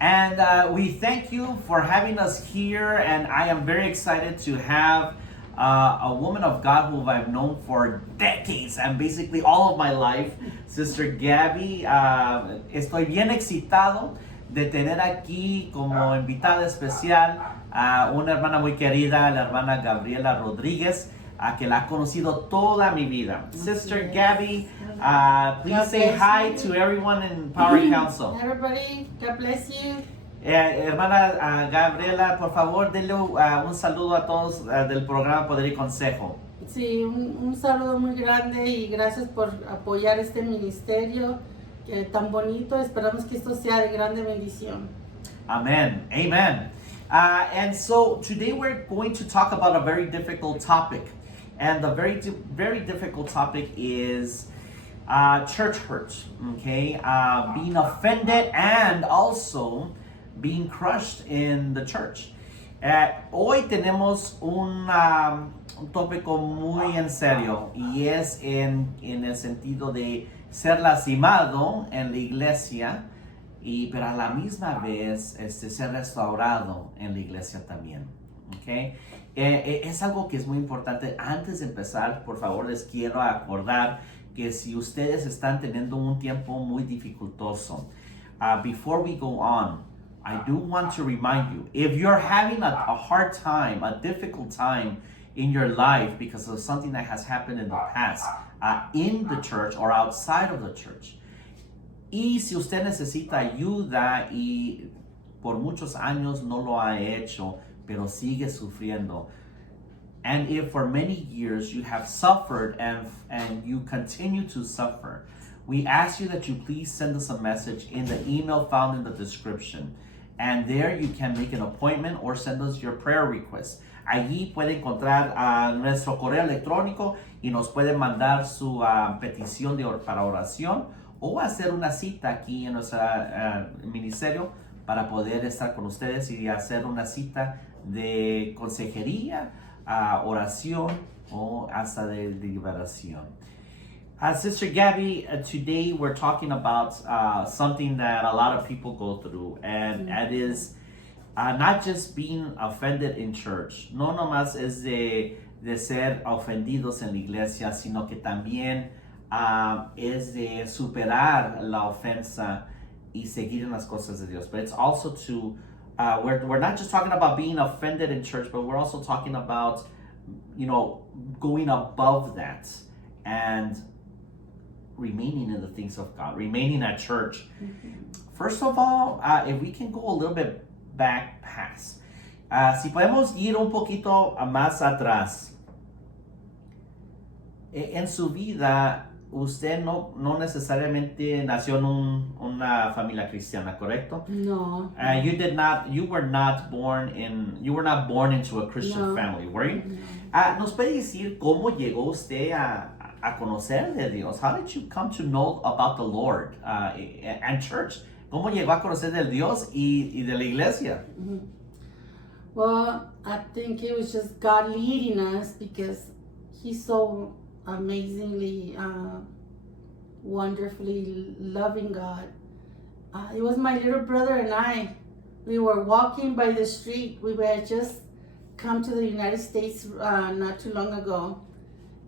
And we thank you for having us here. And I am very excited to have a woman of God who I've known for decades and basically all of my life, Sister Gabby. Estoy bien excitado de tener aquí como invitada especial a una hermana muy querida, la hermana Gabriela Rodríguez, a que la he conocido toda mi vida. Sister Gabby, please say hi to everyone in Power Council. Everybody, God bless you. Hermana Gabriela, por favor, denle un saludo a todos del programa Poder y Consejo. Sí, un saludo muy grande y gracias por apoyar este ministerio tan bonito. Esperamos que esto sea de grande bendición. Amen. Amen. And so today we're going to talk about a very difficult topic. And the very difficult topic is church hurt, okay? Being offended and also being crushed in the church. Hoy tenemos un tópico muy en serio y es en el sentido de ser lastimado en la iglesia, pero a la misma vez ser restaurado en la iglesia también. Okay? Es algo que es muy importante. Antes de empezar, por favor, les quiero acordar que si ustedes están teniendo un tiempo muy dificultoso, before we go on, I do want to remind you, if you're having a hard time, a difficult time in your life because of something that has happened in the past, in the church or outside of the church, y si usted necesita ayuda y por muchos años no lo ha hecho, pero sigue sufriendo, and if for many years you have suffered and you continue to suffer, we ask you that you please send us a message in the email found in the description. And there you can make an appointment or send us your prayer request. Allí puede encontrar nuestro correo electrónico y nos puede mandar su petición para oración o hacer una cita aquí en nuestro ministerio para poder estar con ustedes y hacer una cita de consejería, oración o hasta de liberación. Sister Gabby, today we're talking about something that a lot of people go through, and that is not just being offended in church. No nomás es de ser ofendidos en la iglesia, sino que también es de superar la ofensa y seguir en las cosas de Dios. But it's also to, we're not just talking about being offended in church, but we're also talking about, going above that and remaining in the things of God, remaining at church. Mm-hmm. First of all, if we can go a little bit back past, si podemos ir un poquito más atrás, en su vida, usted no necesariamente nació en una familia cristiana, ¿correcto? No. You were not born into a Christian family, were you? No. ¿Nos puede decir cómo llegó usted a conocer de Dios? How did you come to know about the Lord and church? ¿Cómo llegó a conocer de Dios y de la iglesia? Mm-hmm. Well, I think it was just God leading us because He's so amazingly, wonderfully loving God. It was my little brother and I. We were walking by the street. We had just come to the United States not too long ago.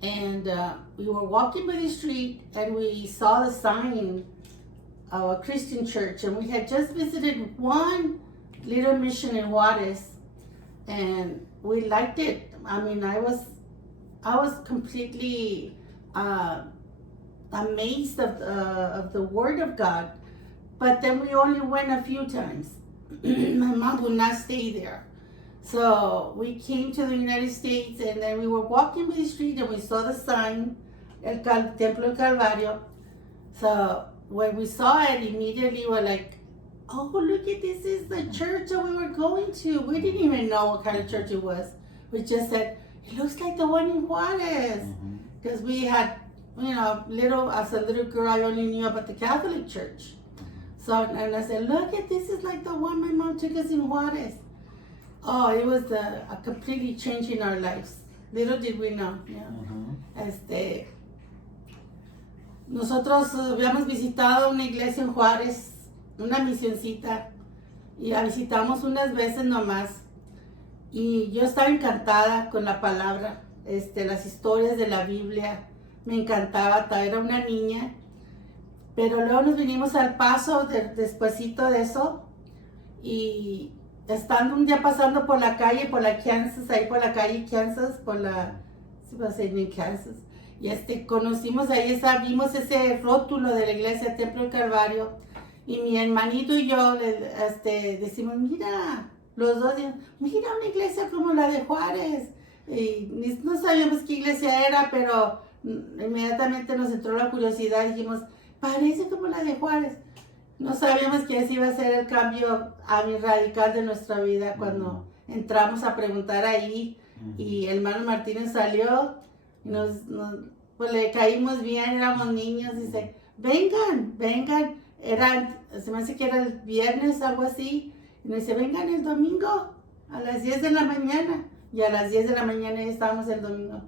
And we were walking by the street and we saw the sign of a Christian church. And we had just visited one little mission in Juarez. And we liked it. I mean, I was completely amazed of the Word of God. But then we only went a few times. My mom would not stay there. So we came to the United States and then we were walking by the street and we saw the sign, Templo del Calvario. So when we saw it, immediately we're like, oh, look at this is the church that we were going to. We didn't even know what kind of church it was. We just said, it looks like the one in Juarez. Because we had, as a little girl, I only knew about the Catholic Church. So, and I said, look at this is like the one my mom took us in Juarez. Oh, it was a completely change in our lives. Little did we know. Yeah. Mm-hmm. Nosotros habíamos visitado una iglesia en Juárez, una misioncita, y la visitamos unas veces nomás. Y yo estaba encantada con la palabra, las historias de la Biblia. Me encantaba, era una niña. Pero luego nos vinimos al Paso despuesito de eso. Y estando un día pasando por la calle, por la Kansas, ahí por la calle Kansas, por la, sí, va a ser en Kansas. Y conocimos ahí, vimos ese rótulo de la iglesia Templo del Calvario. Y mi hermanito y yo decimos, mira, los dos, mira una iglesia como la de Juárez. Y no sabíamos qué iglesia era, pero inmediatamente nos entró la curiosidad y dijimos, parece como la de Juárez. No sabíamos que ese iba a ser el cambio radical de nuestra vida cuando entramos a preguntar ahí y el hermano Martínez salió y pues le caímos bien, éramos niños, dice, vengan, se me hace que era el viernes, algo así, y nos dice, vengan el domingo a las 10 de la mañana, y a las 10 de la mañana ya estábamos el domingo.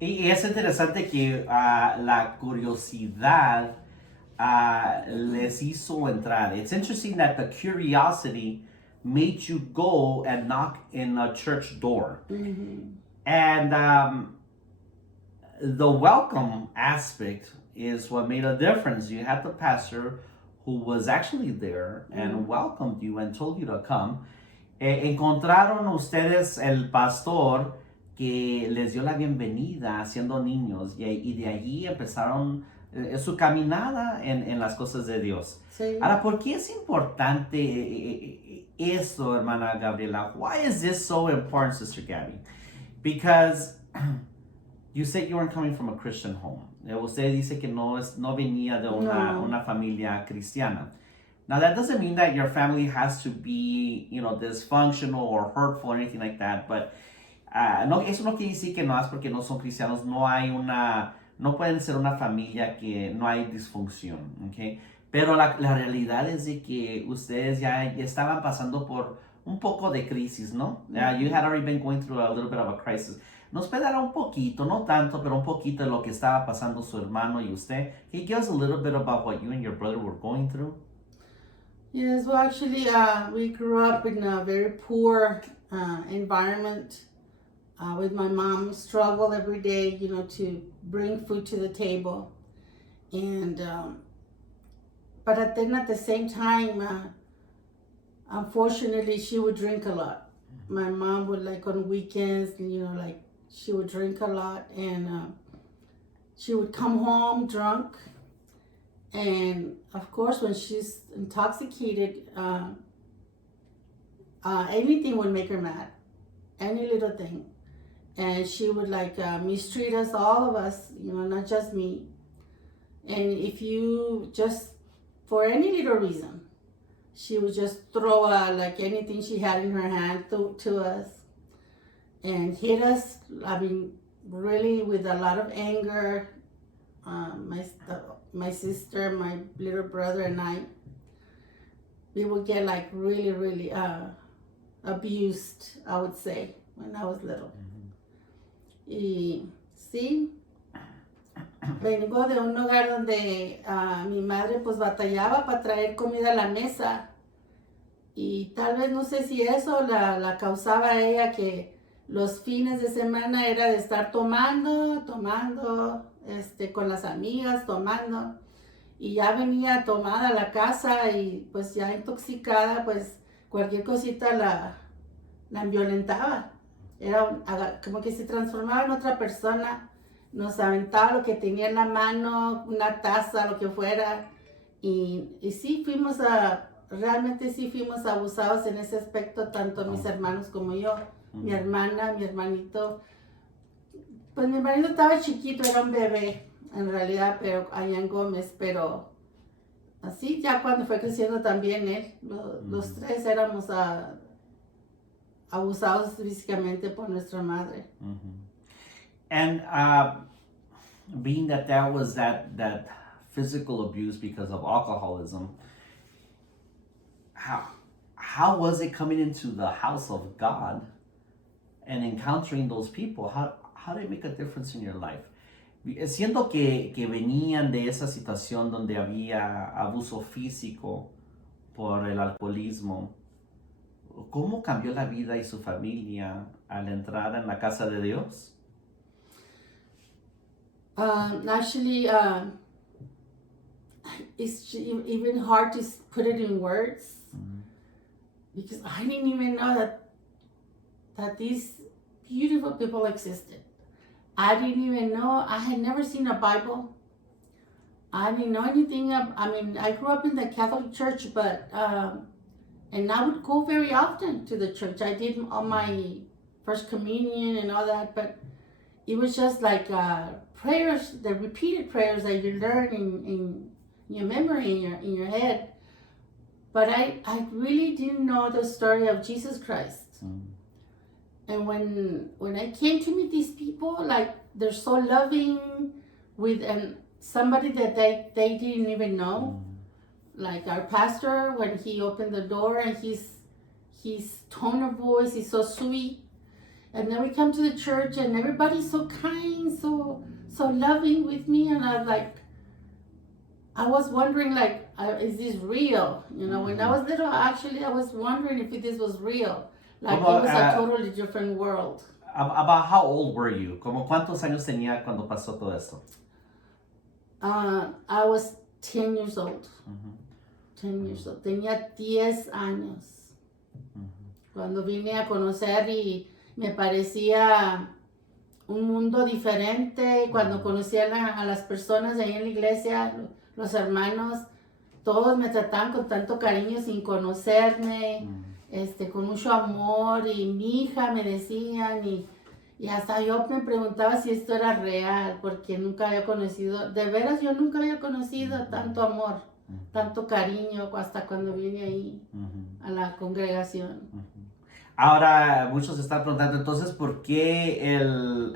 Y es interesante que la curiosidad les hizo entrar. It's interesting that the curiosity made you go and knock in a church door. And the welcome aspect is what made a difference. You had the pastor who was actually there and welcomed you and told you to come. Encontraron ustedes el pastor que les dio la bienvenida siendo niños y de allí empezaron su caminada en las cosas de Dios. Sí. Ahora, ¿por qué es importante esto, hermana Gabriela? Why is this so important, Sister Gabby? Because you said you weren't coming from a Christian home. Usted dice que no venía de una familia cristiana. Now, that doesn't mean that your family has to be, dysfunctional or hurtful or anything like that, but eso no quiere decir que no es porque no son cristianos, no pueden ser una familia que no hay disfunción, ¿ok? Pero la realidad es de que ustedes ya estaban pasando por un poco de crisis, ¿no? You had already been going through a little bit of a crisis. Nos puede dar un poquito, no tanto, pero un poquito de lo que estaba pasando su hermano y usted. Can you give us a little bit about what you and your brother were going through? Yes, well, actually, we grew up in a very poor environment with my mom. Struggled every day, to bring food to the table. And, but then at the same time, unfortunately, she would drink a lot. My mom would, on weekends, she would drink a lot. And she would come home drunk. And of course, when she's intoxicated, anything would make her mad, any little thing. And she would mistreat us, all of us, not just me. And if you just, for any little reason, she would just throw anything she had in her hand to us and hit us, really with a lot of anger. My sister, my little brother, and I, we would get really, really abused, I would say, when I was little. Y sí, vengo de un hogar donde mi madre pues batallaba para traer comida a la mesa y tal vez no sé si eso la causaba a ella que los fines de semana era de estar tomando, con las amigas, tomando, y ya venía tomada a la casa y pues ya intoxicada, pues cualquier cosita la violentaba. Era como que se transformaba en otra persona, nos aventaba lo que tenía en la mano, una taza, lo que fuera, y sí realmente sí fuimos abusados en ese aspecto, tanto mis hermanos como yo, mi hermana, mi hermanito. Pues mi hermanito estaba chiquito, era un bebé, en realidad, pero allá en Gómez, pero así ya cuando fue creciendo también él, los tres éramos abusados físicamente por nuestra madre. And being that was that physical abuse because of alcoholism, how was it coming into the house of God and encountering those people? How did it make a difference in your life? Siento que venían de esa situación donde había abuso físico por el alcoholismo. ¿Cómo cambió la vida y su familia al entrar en la casa de Dios? Actually, it's even hard to put it in words because I didn't even know that these beautiful people existed. I didn't even know. I had never seen a Bible. I didn't know anything. I grew up in the Catholic Church, but and I would go very often to the church. I did all my first communion and all that, but it was just like prayers, the repeated prayers that you learn in your memory, in your head. But I really didn't know the story of Jesus Christ. And when I came to meet these people, like they're so loving with somebody that they didn't even know. Like our pastor, when he opened the door and his tone of voice is so sweet. And then we come to the church and everybody's so kind, so loving with me. And I was wondering, like, is this real? You know, when I was little, actually, I was wondering if this was real. Like, it was a totally different world. About how old were you? ¿Cómo cuántos años tenía cuando pasó todo esto? I was 10 years old. 10 years old. Tenía 10 años. Cuando vine a conocer y me parecía un mundo diferente. Cuando conocí a las personas ahí en la iglesia, los hermanos, todos me trataban con tanto cariño sin conocerme, con mucho amor, y mi hija me decían, y hasta yo me preguntaba si esto era real, porque nunca había conocido, de veras yo nunca había conocido tanto amor, tanto cariño, hasta cuando vine ahí a la congregación. Ahora muchos se están preguntando entonces por qué el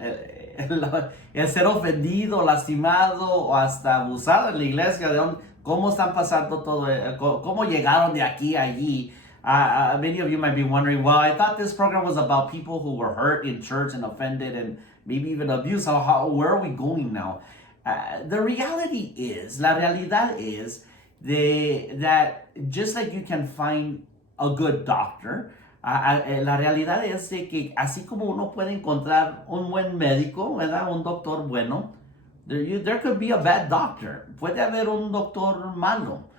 ser ofendido, lastimado o hasta abusado en la iglesia, cómo están pasando todo, cómo llegaron de aquí a allí. Many of you might be wondering, well, I thought this program was about people who were hurt in church and offended and maybe even abused. Where are we going now? La realidad es that just like you can find a good doctor, la realidad es de que así como uno puede encontrar un buen médico, ¿verdad? Un doctor bueno, there could be a bad doctor. Puede haber un doctor malo.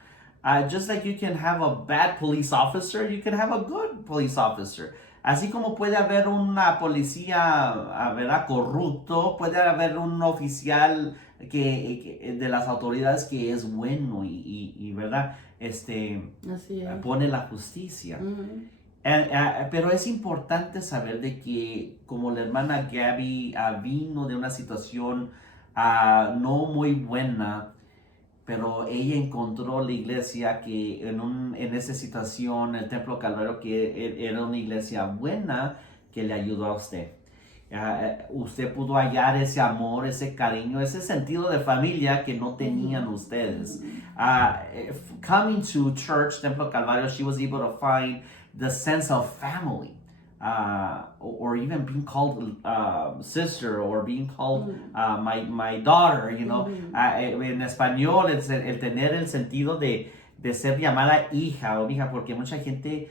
Just like you can have a bad police officer, you can have a good police officer. Así como puede haber una policía, ¿verdad? Corrupto, puede haber un oficial de las autoridades que es bueno y ¿verdad? Pone la justicia. Pero es importante saber de que como la hermana Gabby vino de una situación no muy buena, pero ella encontró la iglesia que en esa situación, el Templo Calvario, que era una iglesia buena que le ayudó a usted. Usted pudo hallar ese amor, ese cariño, ese sentido de familia que no tenían ustedes. Coming to church, Templo Calvario, she was able to find the sense of family, or even being called sister, or being called my daughter, you know. En español, el tener el sentido de ser llamada hija o hija, porque mucha gente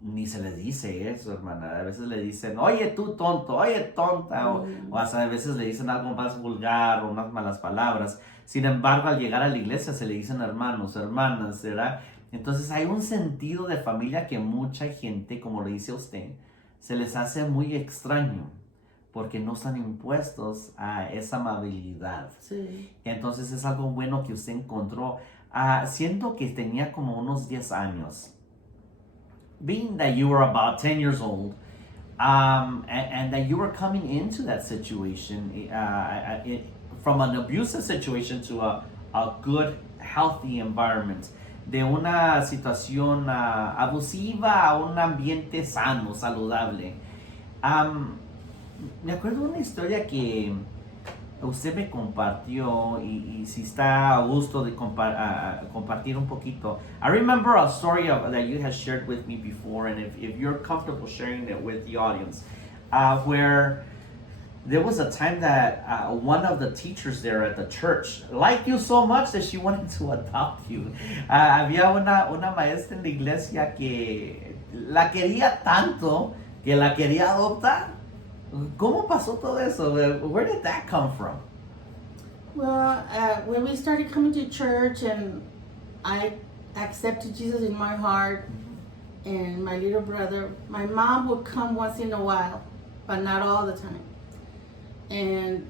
ni se les dice eso, hermana. A veces le dicen, oye tú tonto, oye tonta, o hasta a veces le dicen algo más vulgar o unas malas palabras. Sin embargo, al llegar a la iglesia se le dicen hermanos, hermanas, ¿verdad? Entonces hay un sentido de familia que mucha gente, como le dice usted, se les hace muy extraño porque no están impuestos a esa amabilidad. Sí. Entonces es algo bueno que usted encontró. Siento que tenía como unos 10 años. Being that you were about 10 years old, and that you were coming into that situation, from an abusive situation to a good, healthy environment, de una situación abusiva a un ambiente sano, saludable. Me acuerdo de una historia que usted me compartió y si está a gusto de compartir un poquito. I remember a story that you had shared with me before, and if you're comfortable sharing it with the audience, where there was a time that one of the teachers there at the church liked you so much that she wanted to adopt you. Había una maestra en la iglesia que la quería tanto que la quería adoptar. ¿Cómo pasó todo eso? Where did that come from? Well, when we started coming to church and I accepted Jesus in my heart and my little brother, my mom would come once in a while, but not all the time. And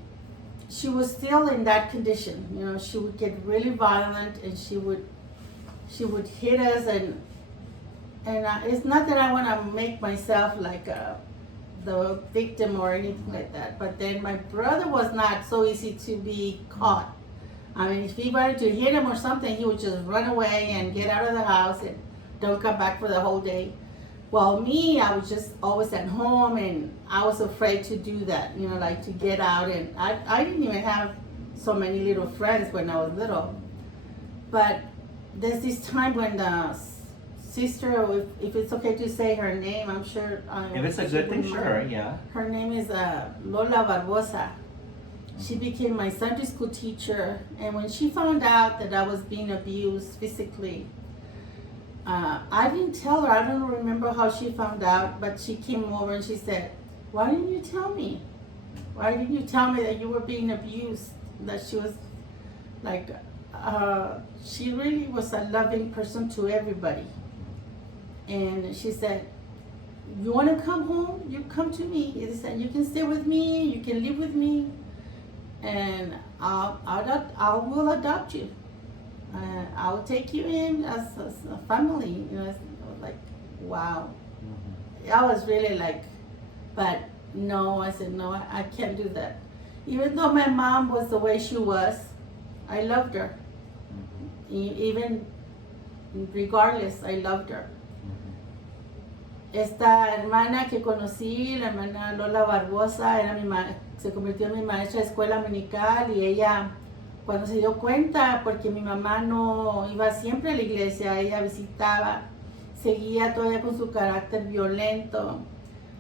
she was still in that condition. You know, she would get really violent and she would hit us and it's not that I want to make myself like the victim or anything like that. But then my brother was not so easy to be caught. I mean, if he wanted to hit him or something, he would just run away and get out of the house and don't come back for the whole day. While me, I was just always at home and I was afraid to do that, you know, like to get out. And I didn't even have so many little friends when I was little. But there's this time when the sister, if it's okay to say her name, I'm sure. If it's a good thing, sure, yeah. Her name is Lola Barbosa. She became my Sunday school teacher, and when she found out that I was being abused physically, I didn't tell her. I don't remember how she found out, but she came over and she said, "Why didn't you tell me? Why didn't you tell me that you were being abused?" That she was like, she really was a loving person to everybody. And she said, "You want to come home? You come to me. She said, you can stay with me. You can live with me, and I will adopt you. I'll take you in as a family." You know, I was like, wow. I was really like, but no, I said, no, I can't do that. Even though my mom was the way she was, I loved her. Even regardless, I loved her. Esta hermana que conocí, la hermana Lola Barbosa, se convirtió en mi maestra de escuela dominical y ella, cuando se dio cuenta, porque mi mamá no iba siempre a la iglesia, ella visitaba, seguía todavía con su carácter violento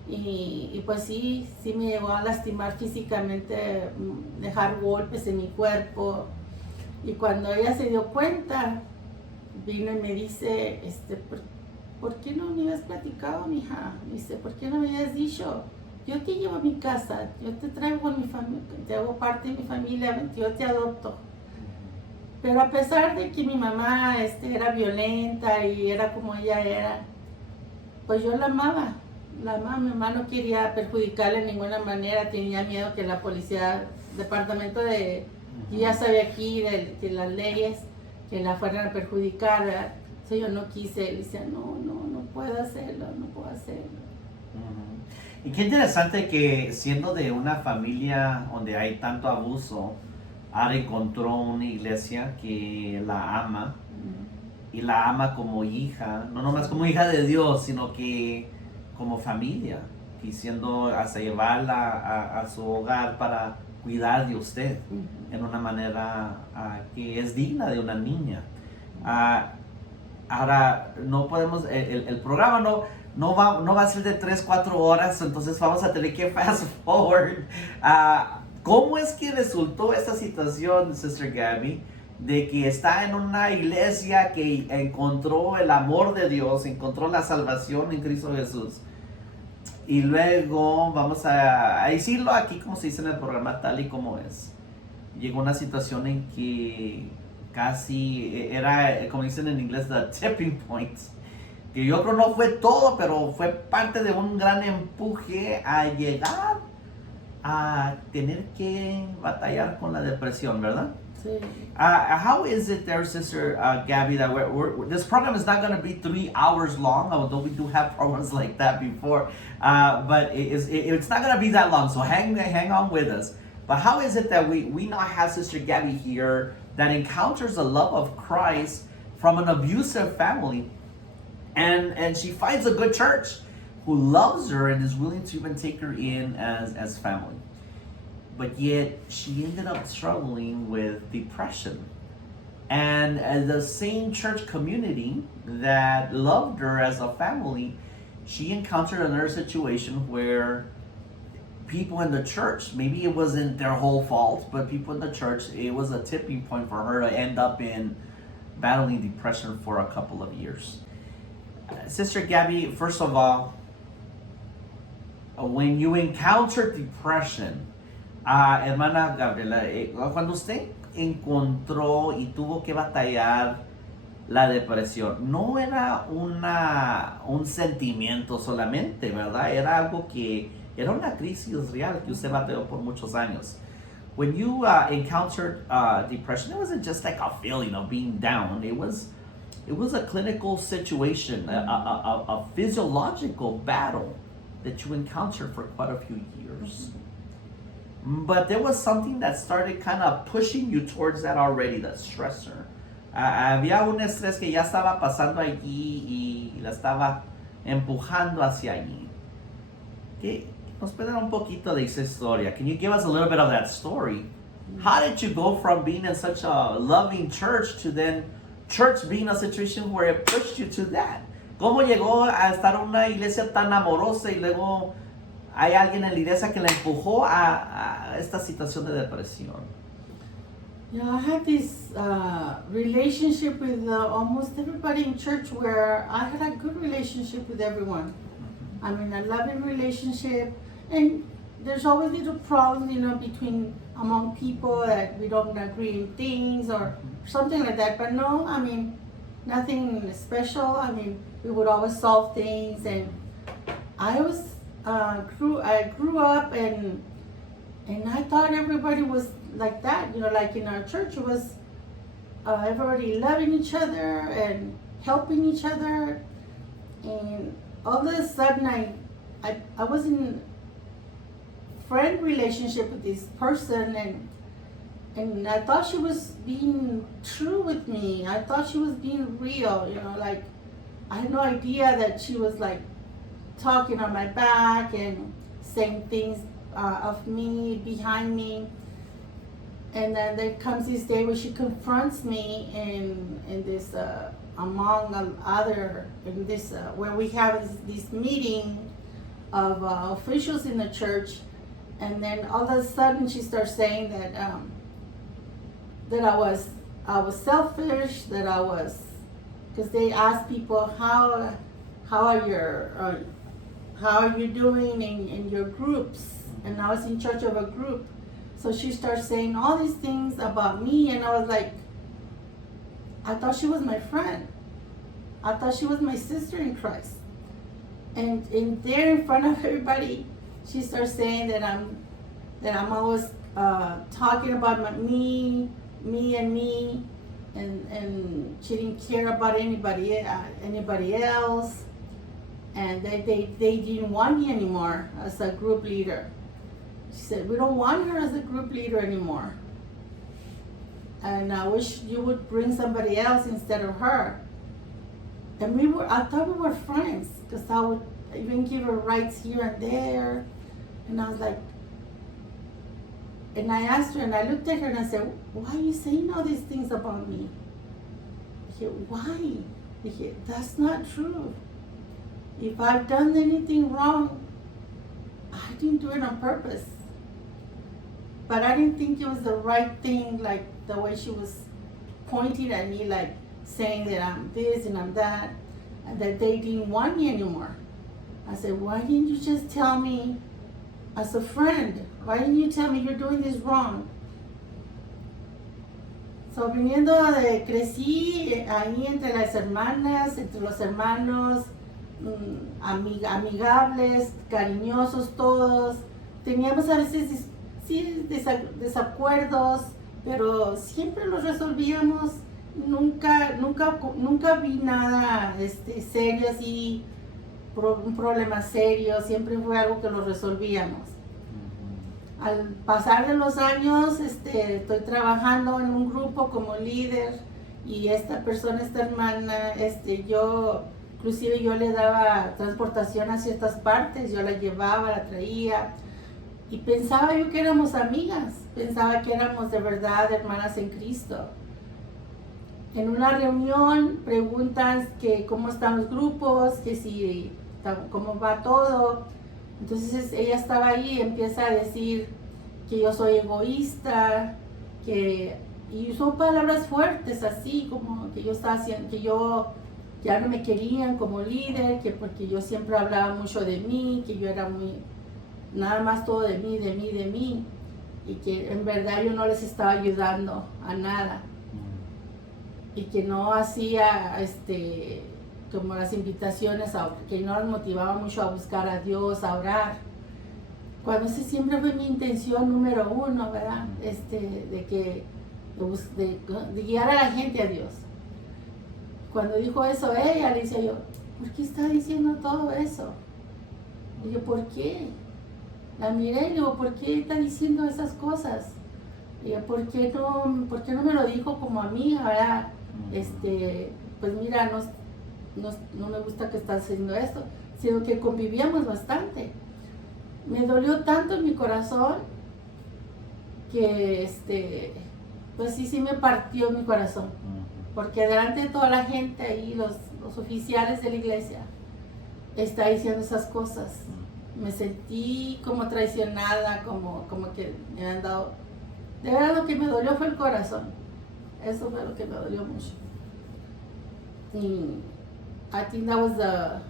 y pues sí me llegó a lastimar físicamente, dejar golpes en mi cuerpo. Y cuando ella se dio cuenta, vino y me dice, ¿por qué no me habías platicado, mija? Me dice, ¿por qué no me habías dicho? Yo te llevo a mi casa, yo te traigo a mi familia, te hago parte de mi familia, yo te adopto. Pero a pesar de que mi mamá era violenta y era como ella era, pues yo la amaba. Mi mamá no quería perjudicarle de ninguna manera, tenía miedo que la policía, departamento de, yo ya sabía aquí de las leyes, que la fueran a perjudicar, ¿verdad? Entonces yo no quise, le decía, no puedo hacerlo. Y qué interesante que siendo de una familia donde hay tanto abuso, ahora encontró una iglesia que la ama y la ama como hija, no nomás como hija de Dios, sino que como familia, quisiendo hasta llevarla a su hogar para cuidar de usted en una manera que es digna de una niña. Ahora, no podemos, el programa no va a ser de 3-4 horas, entonces vamos a tener que fast forward. ¿Cómo es que resultó esta situación, Sister Gabby, de que está en una iglesia que encontró el amor de Dios, encontró la salvación en Cristo Jesús? Y luego, vamos a decirlo aquí como se dice en el programa, tal y como es. Llegó una situación en que casi era, como dicen en inglés, the tipping point. Que yo creo no fue todo, pero fue parte de un gran empuje a llegar a tener que batallar con la depresión, ¿verdad? Sí. How is it there, Sister Gabby, that this program is not going to be 3 hours long, although we do have programs like that before, but it's not going to be that long, so hang on with us. But how is it that we now have Sister Gabby here that encounters the love of Christ from an abusive family, and she finds a good church who loves her and is willing to even take her in as family? But yet she ended up struggling with depression. And the same church community that loved her as a family, she encountered another situation where people in the church. Maybe it wasn't their whole fault, but people in the church, it was a tipping point for her to end up in battling depression for a couple of years. Sister Gabby, first of all, when you encounter depression, hermana Gabriela, cuando usted encontró y tuvo que batallar la depresión, no era un sentimiento solamente, ¿verdad? Era algo que era una crisis real que usted batalló por muchos años. When you encountered depression, it wasn't just like a feeling of being down. It was a clinical situation, a physiological battle that you encountered for quite a few years. But there was something that started kind of pushing you towards that already, that stressor. Había un estrés que ya estaba pasando allí y la estaba empujando hacia allí. ¿Qué? Nos puede dar un poquito de esa historia. Can you give us a little bit of that story? How did you go from being in such a loving church to then church being a situation where it pushed you to that? ¿Cómo llegó a estar en una iglesia tan amorosa y luego hay alguien en la iglesia que la empujó a esta situación de depresión? Yeah, I had this relationship with almost everybody in church where I had a good relationship with everyone. I mean, a loving relationship, and there's always little problems, among people that we don't agree in things or something like that. But no, I mean, nothing special. I mean, we would always solve things, and I grew up and I thought everybody was like that, like in our church, it was everybody loving each other and helping each other. And all of a sudden, I was in a friend relationship with this person, and I thought she was being true with me. I thought she was being real, like I had no idea that she was like talking on my back and saying things of me behind me. And then there comes this day where she confronts me in this among other in this where we have this meeting of officials in the church, and then all of a sudden she starts saying that that I was selfish, that I was, because they asked people how are you doing in your groups, and I was in charge of a group. So she starts saying all these things about me, and I was like, I thought she was my friend. I thought she was my sister in Christ. And in there in front of everybody, she starts saying that I'm always talking about me, and she didn't care about anybody else, and they didn't want me anymore as a group leader. She said, we don't want her as a group leader anymore. And I wish you would bring somebody else instead of her. And I thought we were friends, because I would even give her rights here and there. And I was like, and I asked her, and I looked at her and I said, why are you saying all these things about me? I said, why? I said, that's not true. If I've done anything wrong, I didn't do it on purpose. But I didn't think it was the right thing, like the way she was pointing at me, like saying that I'm this and I'm that, and that they didn't want me anymore. I said, why didn't you just tell me as a friend? Why didn't you tell me you're doing this wrong? So crecí ahí entre las hermanas, entre los hermanos, amigables, cariñosos todos. Teníamos a veces desacuerdos, pero siempre los resolvíamos. Nunca vi nada serio así, un problema serio. Siempre fue algo que lo resolvíamos. Al pasar de los años, estoy trabajando en un grupo como líder, y esta hermana, inclusive yo le daba transportación a ciertas partes, yo la llevaba, la traía, y pensaba yo que éramos amigas, pensaba que éramos de verdad hermanas en Cristo. En una reunión preguntan que cómo están los grupos, que si cómo va todo, Entonces ella estaba ahí y empieza a decir que yo soy egoísta, y usó palabras fuertes así, como que yo estaba haciendo, que yo ya no me querían como líder, que porque yo siempre hablaba mucho de mí, que yo era muy, nada más todo de mí, de mí, de mí, y que en verdad yo no les estaba ayudando a nada, y que no hacía como las invitaciones, que no los motivaba mucho a buscar a Dios, a orar, cuando esa siempre fue mi intención número uno, ¿verdad? De guiar a la gente a Dios. Cuando dijo eso ella, le decía yo, ¿por qué está diciendo todo eso? Le dije, ¿por qué? La miré y le digo, ¿por qué está diciendo esas cosas? Le dije, ¿por qué no me lo dijo como amiga, verdad? Pues mira, no me gusta que estás haciendo esto, sino que convivíamos bastante. Me dolió tanto en mi corazón que pues sí me partió mi corazón, porque delante de toda la gente ahí, los oficiales de la iglesia, está diciendo esas cosas. Me sentí como traicionada, como que me han dado, de verdad lo que me dolió fue el corazón, eso fue lo que me dolió mucho. Y I think that was the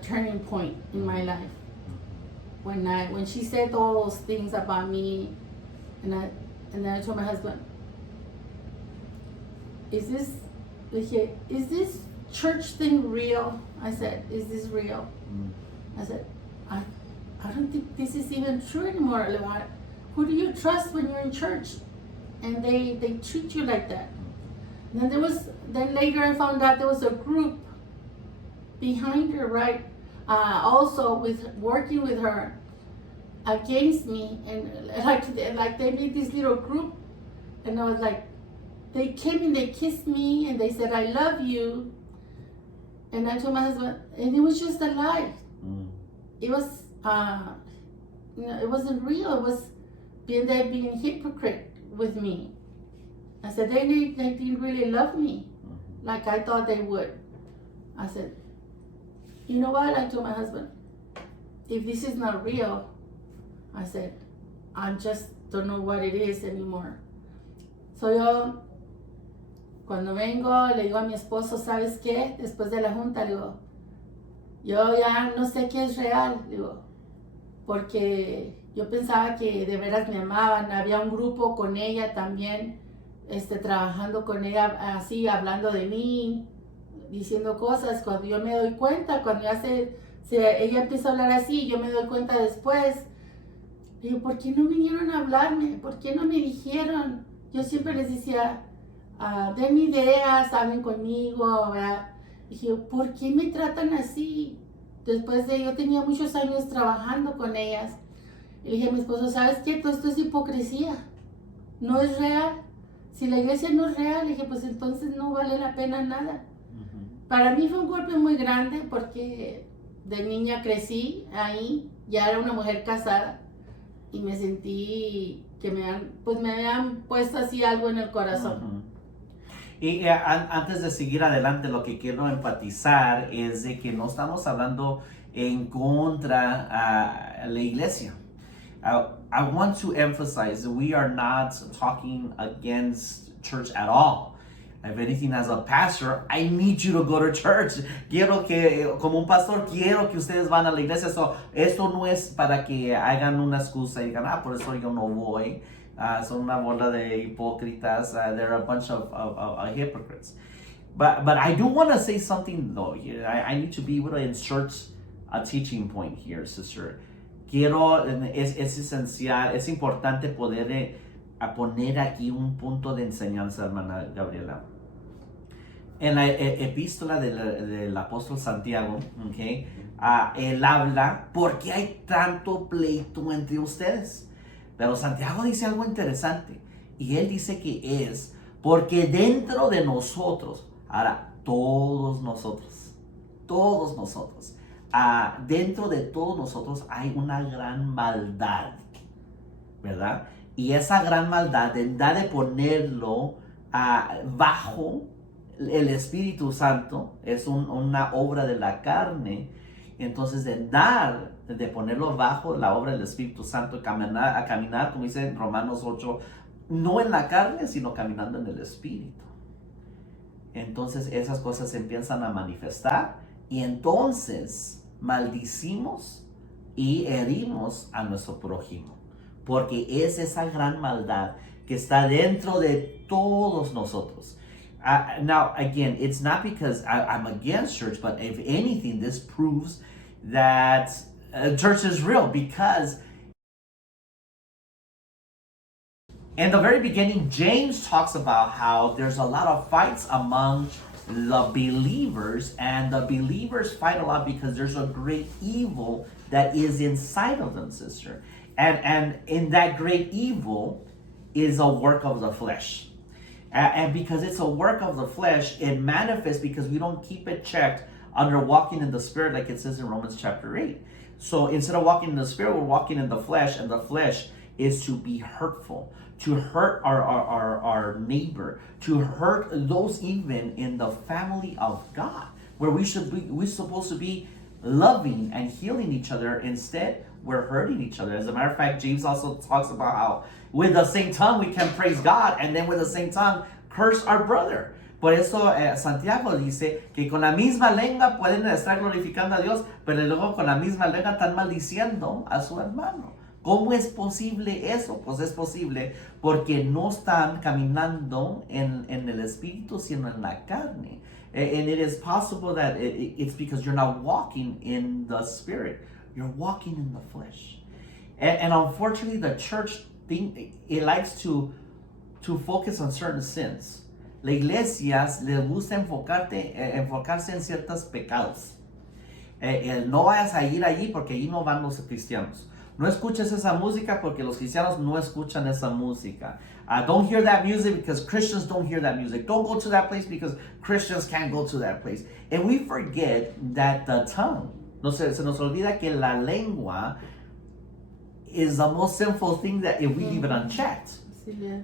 turning point in my life. When she said all those things about me, and then I told my husband, is this church thing real? I said, is this real? I said, I don't think this is even true anymore, Levan. Who do you trust when you're in church? And they treat you like that. And then later I found out there was a group behind her, right? Also working with her against me, and like they made this little group, and I was like, they came and they kissed me and they said, I love you. And I told my husband, and it was just a lie. It was, it wasn't real. It was being hypocrite with me. I said, they didn't really love me like I thought they would. I said, you know what? I told my husband, if this is not real, I said, I just don't know what it is anymore. So yo, cuando vengo, le digo a mi esposo, ¿sabes qué? Después de la junta, le digo, yo ya no sé qué es real, digo, porque yo pensaba que de veras me amaban. Había un grupo con ella también, trabajando con ella, así, hablando de mí, diciendo cosas. Cuando yo me doy cuenta, cuando ya ella empieza a hablar así, yo me doy cuenta después. Digo, ¿por qué no vinieron a hablarme? ¿Por qué no me dijeron? Yo siempre les decía, den ideas, hablen conmigo, ¿verdad? Dije, ¿por qué me tratan así? Después yo tenía muchos años trabajando con ellas. Y le dije a mi esposo, ¿sabes qué? Todo esto es hipocresía. No es real. Si la iglesia no es real, le dije, pues entonces no vale la pena nada. Para mí fue un golpe muy grande porque de niña crecí ahí, ya era una mujer casada y me sentí que me habían puesto así algo en el corazón. Y antes de seguir adelante, lo que quiero enfatizar es de que no estamos hablando en contra a la iglesia. I want to emphasize that we are not talking against church at all. If anything, as a pastor, I need you to go to church. Quiero que, como un pastor, quiero que ustedes van a la iglesia. Esto no es para que hagan una excusa y digan, por eso yo no voy. Son una bola de hipócritas. They're a bunch of hypocrites. But I do want to say something though. I need to be able to insert a teaching point here, sister. Es esencial, es importante poder poner aquí un punto de enseñanza, hermana Gabriela. En la epístola del apóstol Santiago, okay, él habla por qué hay tanto pleito entre ustedes. Pero Santiago dice algo interesante, y él dice que es porque dentro de nosotros, ahora todos nosotros, dentro de todos nosotros hay una gran maldad, ¿verdad? Y esa gran maldad, en vez de ponerlo bajo el Espíritu Santo, es una obra de la carne, Entonces de ponerlo bajo la obra del Espíritu Santo, a caminar, como dice en Romanos 8, no en la carne, sino caminando en el Espíritu. Entonces esas cosas se empiezan a manifestar y entonces maldicimos y herimos a nuestro prójimo. Porque es esa gran maldad que está dentro de todos nosotros. Now, again, it's not because I'm against church, but if anything, this proves that church is real, because in the very beginning, James talks about how there's a lot of fights among the believers, and the believers fight a lot because there's a great evil that is inside of them, sister. And in that great evil is a work of the flesh. And because it's a work of the flesh, it manifests because we don't keep it checked under walking in the Spirit, like it says in Romans chapter 8. So instead of walking in the Spirit, we're walking in the flesh, and the flesh is to be hurtful, to hurt our neighbor, to hurt those even in the family of God, where we're supposed to be loving and healing each other. Instead, we're hurting each other. As a matter of fact, James also talks about how with the same tongue we can praise God, and then with the same tongue curse our brother. Por eso Santiago dice que con la misma lengua pueden estar glorificando a Dios, pero luego con la misma lengua están maldiciendo a su hermano. ¿Cómo es posible eso? Pues es posible porque no están caminando en el espíritu, sino en la carne. And it is possible that it's because you're not walking in the Spirit. You're walking in the flesh. And unfortunately, the church it likes to focus on certain sins. La iglesia le gusta enfocarse en ciertos pecados. No vayas a ir allí porque allí no van los cristianos. No escuches esa música porque los cristianos no escuchan esa música. Don't hear that music because Christians don't hear that music. Don't go to that place because Christians can't go to that place. And we forget that the tongue, se nos olvida que la lengua is the most sinful thing that if we leave it unchecked. Sí,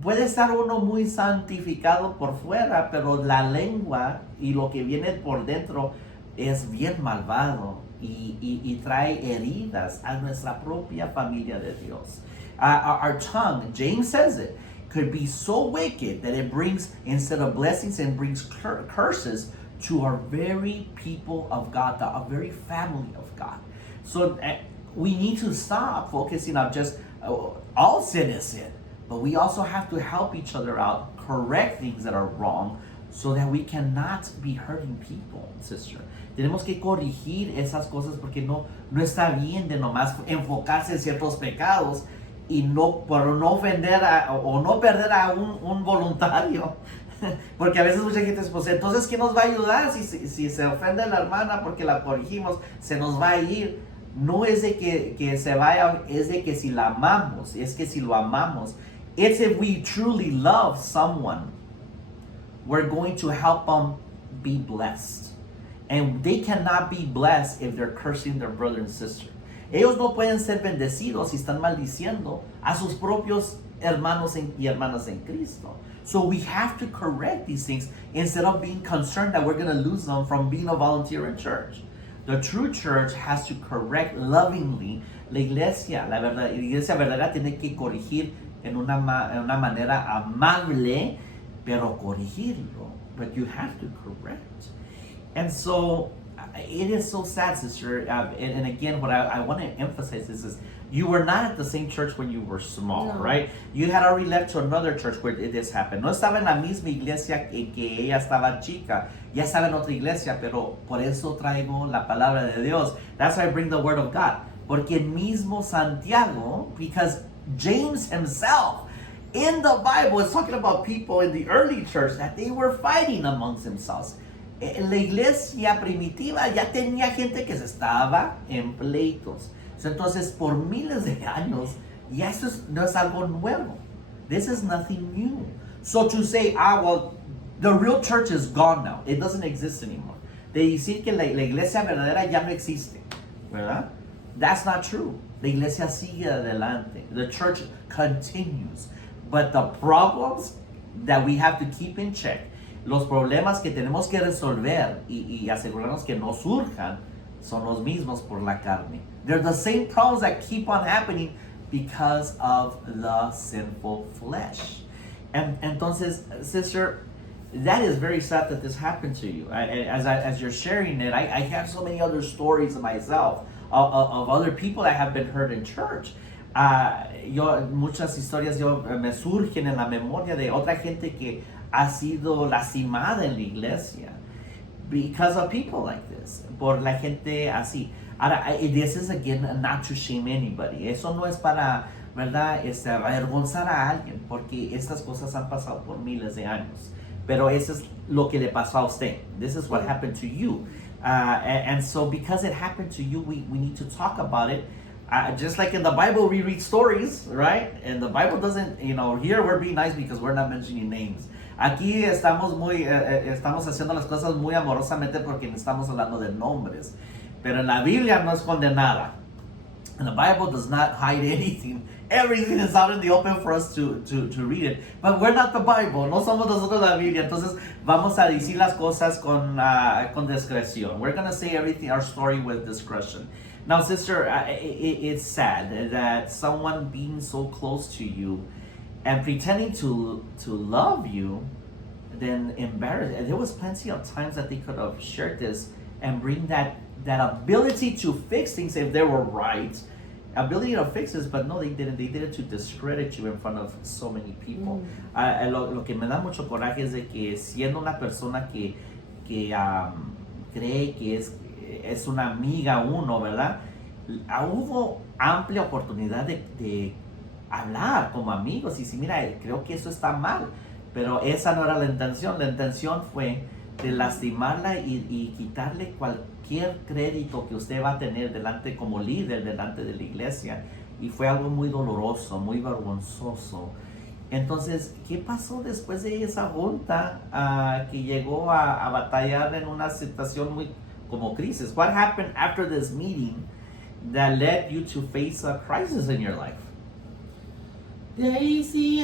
Puede estar uno muy santificado por fuera, pero la lengua y lo que viene por dentro es bien malvado y trae heridas a nuestra propia familia de Dios. Our tongue, James says it, could be so wicked that it brings, instead of blessings, it brings curses to our very people of God, our very family of God. So we need to stop focusing on just all sin is sin, but we also have to help each other out, correct things that are wrong, so that we cannot be hurting people, sister. Tenemos que corregir esas cosas porque no está bien de nomás enfocarse en ciertos pecados y por no ofender o no perder a un voluntario. Porque a veces mucha gente dice, pues entonces ¿quién nos va a ayudar si se ofende a la hermana porque la corregimos? Se nos va a ir. No es de que se vaya, es de que si la amamos, es que si lo amamos. It's if we truly love someone, we're going to help them be blessed. And they cannot be blessed if they're cursing their brother and sister. Ellos no pueden ser bendecidos si están maldiciendo a sus propios hermanos y hermanas en Cristo. So we have to correct these things instead of being concerned that we're going to lose them from being a volunteer in church. The true church has to correct lovingly. La iglesia verdadera tiene que corregir en una manera amable, pero corregirlo. But you have to correct. And so it is so sad, sister. And again, what I want to emphasize is you were not at the same church when you were small, no. Right? You had already left to another church where this happened. No estaba en la misma iglesia que ella estaba chica. Ya estaba en otra iglesia, pero por eso traigo la palabra de Dios. That's why I bring the word of God. Porque el mismo Santiago, because James himself in the Bible is talking about people in the early church that they were fighting amongst themselves. La iglesia primitiva ya tenía gente que se estaba en pleitos. Entonces, por miles de años, ya esto no es algo nuevo. This is nothing new. So to say, well, the real church is gone now. It doesn't exist anymore. De decir que la iglesia verdadera ya no existe, ¿verdad? That's not true. La iglesia sigue adelante. The church continues. But the problems that we have to keep in check, los problemas que tenemos que resolver y asegurarnos que no surjan, son los mismos por la carne. They're the same problems that keep on happening because of the sinful flesh. And entonces, sister, that is very sad that this happened to you. As you're sharing it, I have so many other stories of myself, of other people that have been hurt in church. Muchas historias me surgen en la memoria de otra gente que ha sido lastimada en la iglesia because of people like this, por la gente así. Ahora, this is again not to shame anybody. Eso no es para, ¿verdad?, avergonzar a alguien, porque estas cosas han pasado por miles de años. Pero eso es lo que le pasó a usted. This is what happened to you. And so because it happened to you, we need to talk about it. Just like in the Bible, we read stories, right? And the Bible doesn't, here we're being nice because we're not mentioning names. Aquí estamos haciendo las cosas muy amorosamente porque estamos hablando de nombres. Pero en la Biblia no esconde nada. And the Bible does not hide anything. Everything is out in the open for us to read it. But we're not the Bible. No somos nosotros la Biblia. Entonces vamos a decir las cosas con discreción. We're going to say everything, our story with discretion. Now, sister, it's sad that someone being so close to you and pretending to love you, then embarrass. There was plenty of times that they could have shared this and bring that ability to fix things if they were right. Ability to fix this, but no, they didn't. They did it to discredit you in front of so many people. Lo que me da mucho coraje es de que siendo una persona que cree que es una amiga uno, ¿verdad? Hubo amplia oportunidad de hablar como amigos y decir, mira, creo que eso está mal, pero esa no era la intención. La intención fue de lastimarla y quitarle cualquier crédito que usted va a tener delante como líder, delante de la iglesia. Y fue algo muy doloroso, muy vergonzoso. Entonces, ¿qué pasó después de esa junta que llegó a batallar en una situación muy como crisis? What happened after this meeting that led you to face a crisis in your life? De ahí sí,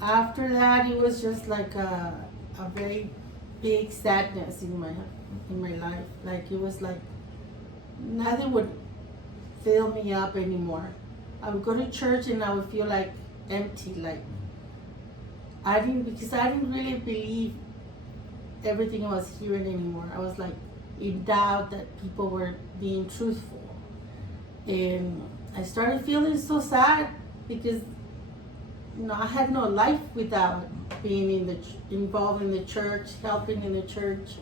after that, it was just like a very big sadness in my life. Like it was like nothing would fill me up anymore. I would go to church and I would feel like empty. Like because I didn't really believe everything I was hearing anymore. I was like in doubt that people were being truthful, and I started feeling so sad because I had no life without being involved in the church, helping in the church.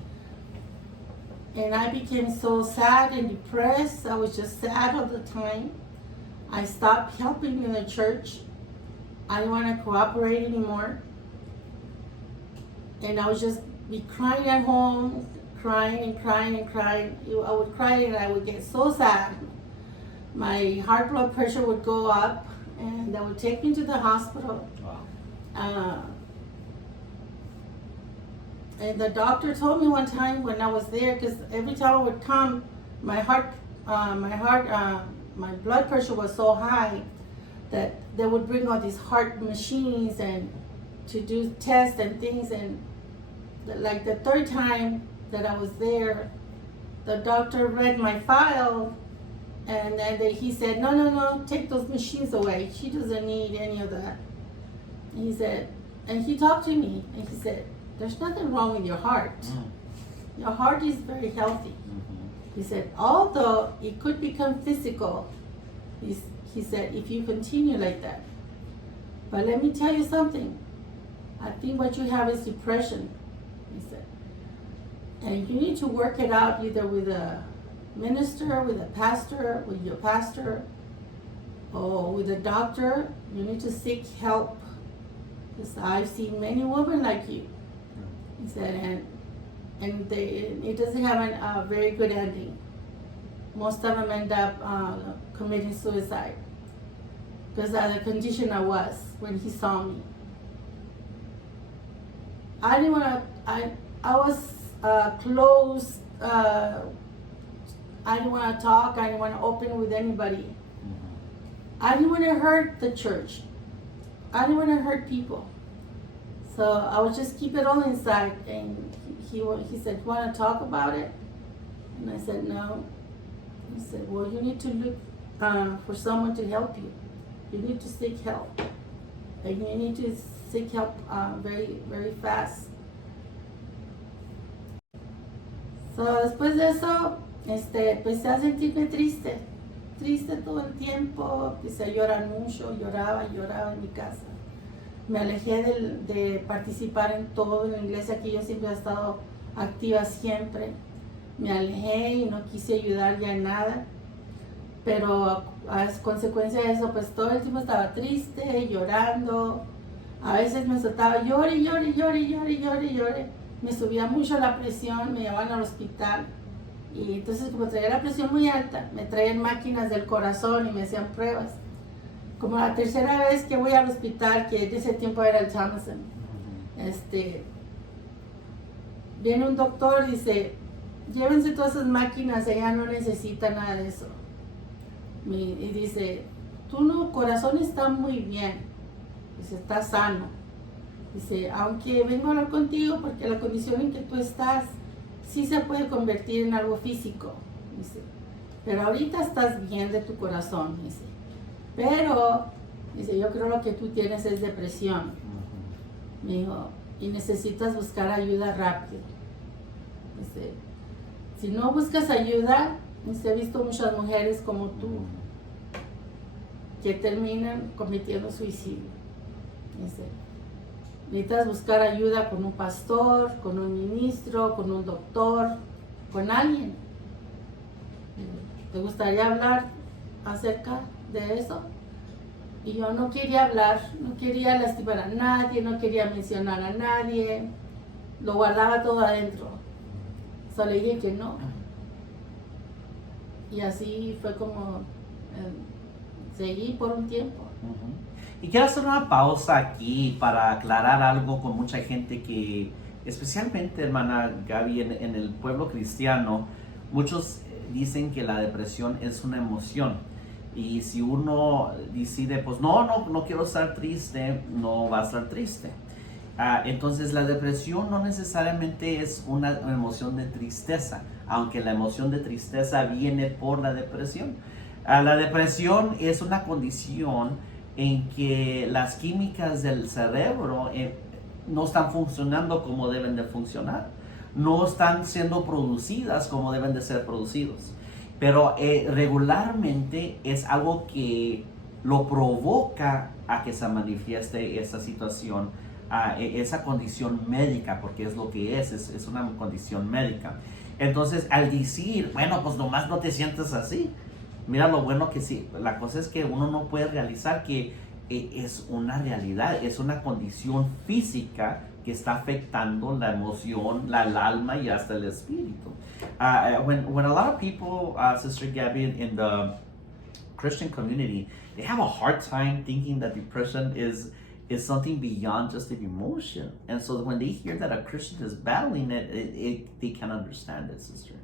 And I became so sad and depressed. I was just sad all the time. I stopped helping in the church. I didn't want to cooperate anymore. And I would just be crying at home, crying and crying and crying. I would cry and I would get so sad. My heart blood pressure would go up, and they would take me to the hospital. Wow. And the doctor told me one time when I was there, because every time I would come, my blood pressure was so high that they would bring all these heart machines and to do tests and things. And like the third time that I was there, the doctor read my file, and then he said, no, take those machines away. She doesn't need any of that. And he said, and he talked to me, and he said, there's nothing wrong with your heart. Your heart is very healthy. He said, although it could become physical, he said, if you continue like that. But let me tell you something. I think what you have is depression, he said. And you need to work it out either with a minister, with a pastor, with your pastor, or with a doctor. You need to seek help, because I've seen many women like you. He said, and it doesn't have a very good ending. Most of them end up committing suicide because of the condition I was when he saw me. I didn't want to. I was closed. I didn't want to talk. I didn't want to open with anybody. I didn't want to hurt the church. I didn't want to hurt people. So I would just keep it all inside. And he said, "Want to talk about it?" And I said, no. He said, well, you need to look for someone to help you. You need to seek help. And you need to seek help very, very fast. So, después de eso, empecé a sentirme triste todo el tiempo, empecé a llorar mucho, lloraba en mi casa. Me alejé de participar en todo en la iglesia, que yo siempre he estado activa siempre. Me alejé y no quise ayudar ya en nada, pero a consecuencia de eso, pues todo el tiempo estaba triste, llorando. A veces me soltaba, llore. Me subía mucho la presión, me llevaban al hospital. Y entonces, como traía la presión muy alta, me traían máquinas del corazón y me hacían pruebas. Como la tercera vez que voy al hospital, que en ese tiempo era el Thomason, viene un doctor y dice, llévense todas esas máquinas, ella no necesita nada de eso. Y dice, corazón está muy bien, dice, está sano. Dice, aunque vengo a hablar contigo porque la condición en que tú estás sí se puede convertir en algo físico, dice, pero ahorita estás bien de tu corazón, dice, pero, dice, yo creo lo que tú tienes es depresión, me dijo, y necesitas buscar ayuda rápido. Dice, si no buscas ayuda, he visto muchas mujeres como tú que terminan cometiendo suicidio. Dice, necesitas buscar ayuda con un pastor, con un ministro, con un doctor, con alguien. ¿Te gustaría hablar acerca de eso? Y yo no quería hablar, no quería lastimar a nadie, no quería mencionar a nadie, lo guardaba todo adentro. Solo le dije que no. Y así fue como seguí por un tiempo. Y quiero hacer una pausa aquí para aclarar algo con mucha gente que, especialmente hermana Gaby, en el pueblo cristiano, muchos dicen que la depresión es una emoción. Y si uno decide, pues no quiero estar triste, no va a estar triste. Entonces la depresión no necesariamente es una emoción de tristeza, aunque la emoción de tristeza viene por la depresión. La depresión es una condición en que las químicas del cerebro no están funcionando como deben de funcionar, no están siendo producidas como deben de ser producidos, pero regularmente es algo que lo provoca a que se manifieste esa situación, esa condición médica, porque es lo que es una condición médica. Entonces, al decir, bueno, pues nomás no te sientes así, mira lo bueno que sí, la cosa es que uno no puede realizar que es una realidad, es una condición física que está afectando la emoción, el alma y hasta el espíritu. When a lot of people, Sister Gabby, in the Christian community, they have a hard time thinking that depression is something beyond just an emotion. And so when they hear that a Christian is battling it, they can't understand it, sister.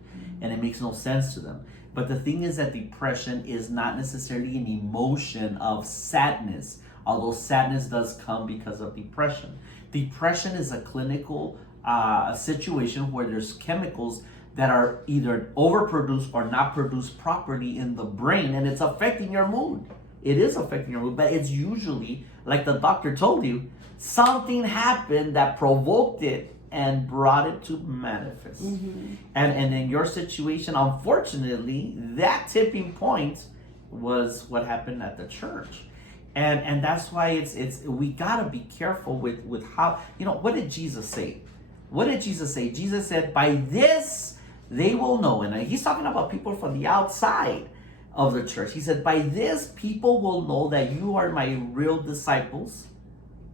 And it makes no sense to them. But the thing is that depression is not necessarily an emotion of sadness, although sadness does come because of depression. Depression is a clinical situation where there's chemicals that are either overproduced or not produced properly in the brain, and it's affecting your mood. It is affecting your mood, but it's usually, like the doctor told you, something happened that provoked it and brought it to manifest. And in your situation, unfortunately, that tipping point was what happened at the church. And that's why it's we gotta be careful with how, what did Jesus say? What did Jesus say? Jesus said, by this they will know. And he's talking about people from the outside of the church. He said, by this people will know that you are my real disciples,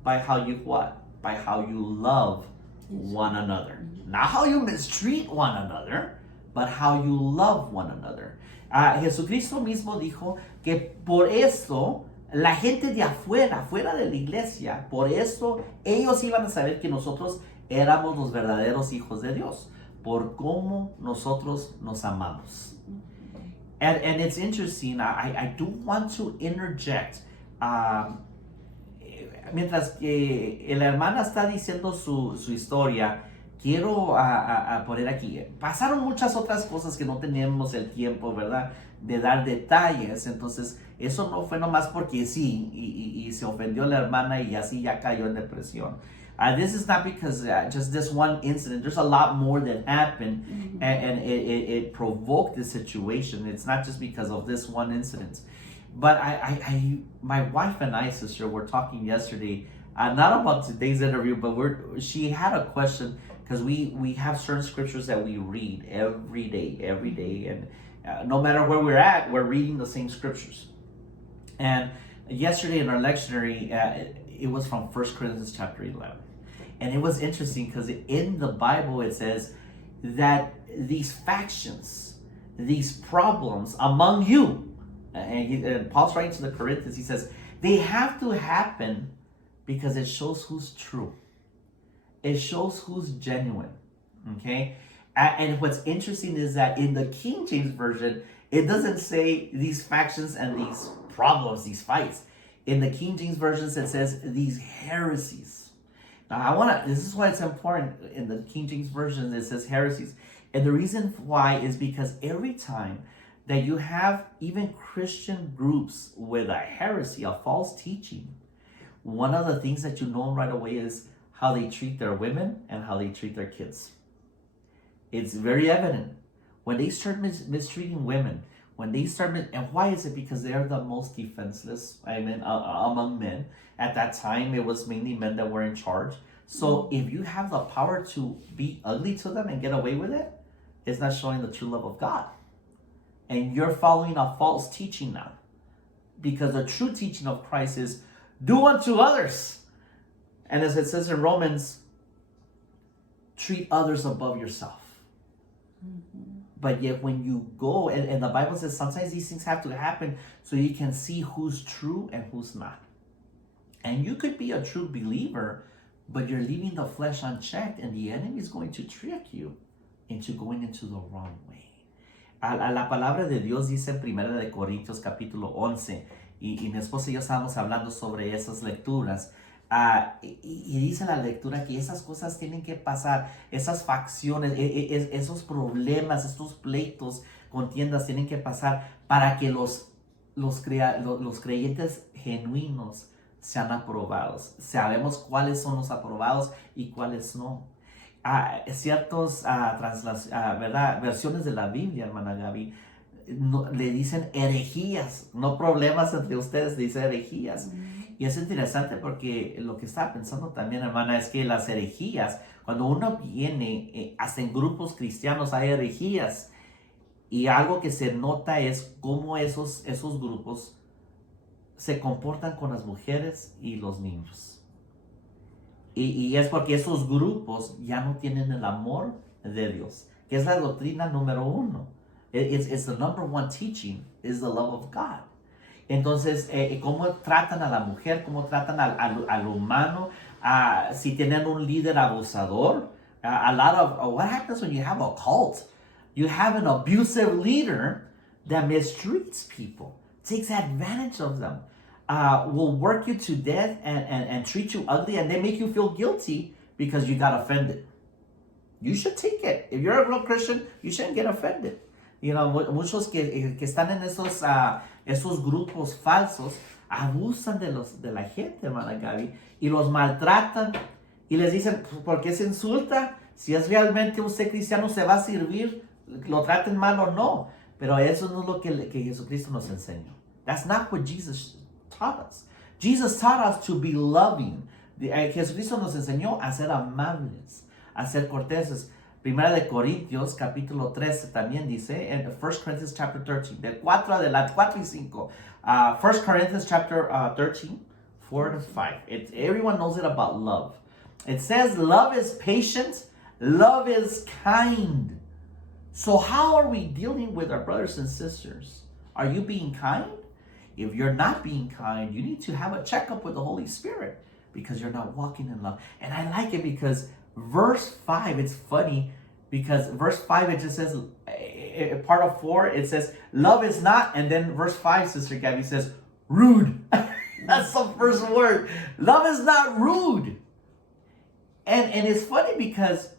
by how you what? By how you love one another. Not how you mistreat one another, but how you love one another. Jesucristo mismo dijo que por esto la gente de afuera de la iglesia, por eso ellos iban a saber que nosotros éramos los verdaderos hijos de Dios, por cómo nosotros nos amamos. And it's interesting, I do want to interject. Mientras que la hermana está diciendo su historia, quiero poner aquí, pasaron muchas otras cosas que no teníamos el tiempo, ¿verdad?, de dar detalles. Entonces, eso no fue nomás porque sí, y se ofendió la hermana y así ya cayó en depresión. This is not because just this one incident. There's a lot more that happened, and it provoked the situation. It's not just because of this one incident. But my wife and I, sister, were talking yesterday, not about today's interview, but she had a question because we have certain scriptures that we read every day, and no matter where we're at, we're reading the same scriptures. And yesterday in our lectionary, it was from 1 Corinthians chapter 11. And it was interesting because in the Bible it says that these factions, these problems among you, and Paul's writing to the Corinthians, he says, they have to happen because it shows who's true. It shows who's genuine, okay? And what's interesting is that in the King James Version, it doesn't say these factions and these problems, these fights. In the King James Version, it says these heresies. Now, this is why it's important in the King James Version, it says heresies. And the reason why is because every time that you have even Christian groups with a heresy, a false teaching, one of the things that you know right away is how they treat their women and how they treat their kids. It's very evident. When they start mistreating women, and why is it? Because they're the most defenseless, among men. At that time, it was mainly men that were in charge. So if you have the power to be ugly to them and get away with it, it's not showing the true love of God. And you're following a false teaching now. Because the true teaching of Christ is, do unto others. And as it says in Romans, treat others above yourself. But yet when you go, and the Bible says sometimes these things have to happen so you can see who's true and who's not. And you could be a true believer, but you're leaving the flesh unchecked, and the enemy is going to trick you into going into the wrong way. La palabra de Dios dice en 1 de Corintios capítulo 11, y mi esposa y yo estábamos hablando sobre esas lecturas. Y dice la lectura que esas cosas tienen que pasar, esas facciones, esos problemas, estos pleitos, contiendas tienen que pasar para que los creyentes genuinos sean aprobados. Sabemos cuáles son los aprobados y cuáles no. Ciertos versiones de la Biblia, hermana Gaby, le dicen herejías, no problemas entre ustedes, dice herejías. Y es interesante porque lo que estaba pensando también, hermana, es que las herejías, cuando uno viene, hasta en grupos cristianos hay herejías. Y algo que se nota es cómo esos grupos se comportan con las mujeres y los niños. Y es porque esos grupos ya no tienen el amor de Dios, que es la doctrina número 1. It's the number 1 teaching, is the love of God. Entonces, cómo tratan a la mujer, cómo tratan al humano, si tienen un líder abusador. A lot of what happens when you have a cult? You have an abusive leader that mistreats people, takes advantage of them, will work you to death and treat you ugly, and they make you feel guilty because you got offended. You should take it. If you're a real Christian, you shouldn't get offended. You know, muchos que están en esos grupos falsos abusan de la gente, hermana Gaby, y los maltratan y les dicen, ¿por qué se insulta? Si es realmente usted cristiano, se va a servir, lo traten mal o no. Pero eso no es lo que Jesucristo nos enseñó. That's not what Jesus taught us. Jesus taught us to be loving. Jesucristo nos enseñó a ser amables, a ser corteses. Primera de Corintios, capítulo 13, también dice, en 1 Corinthians chapter 13, del 4 adelante, 4 y 5. 1 Corinthians chapter 13, 4 to 5. Everyone knows it about love. It says, love is patient, love is kind. So how are we dealing with our brothers and sisters? Are you being kind? If you're not being kind, you need to have a checkup with the Holy Spirit because you're not walking in love. And I like it because verse 5, it's funny because verse 5, it just says, part of 4, it says, love is not, and then verse 5, Sister Gabby says, rude. That's the first word. Love is not rude. And it's funny because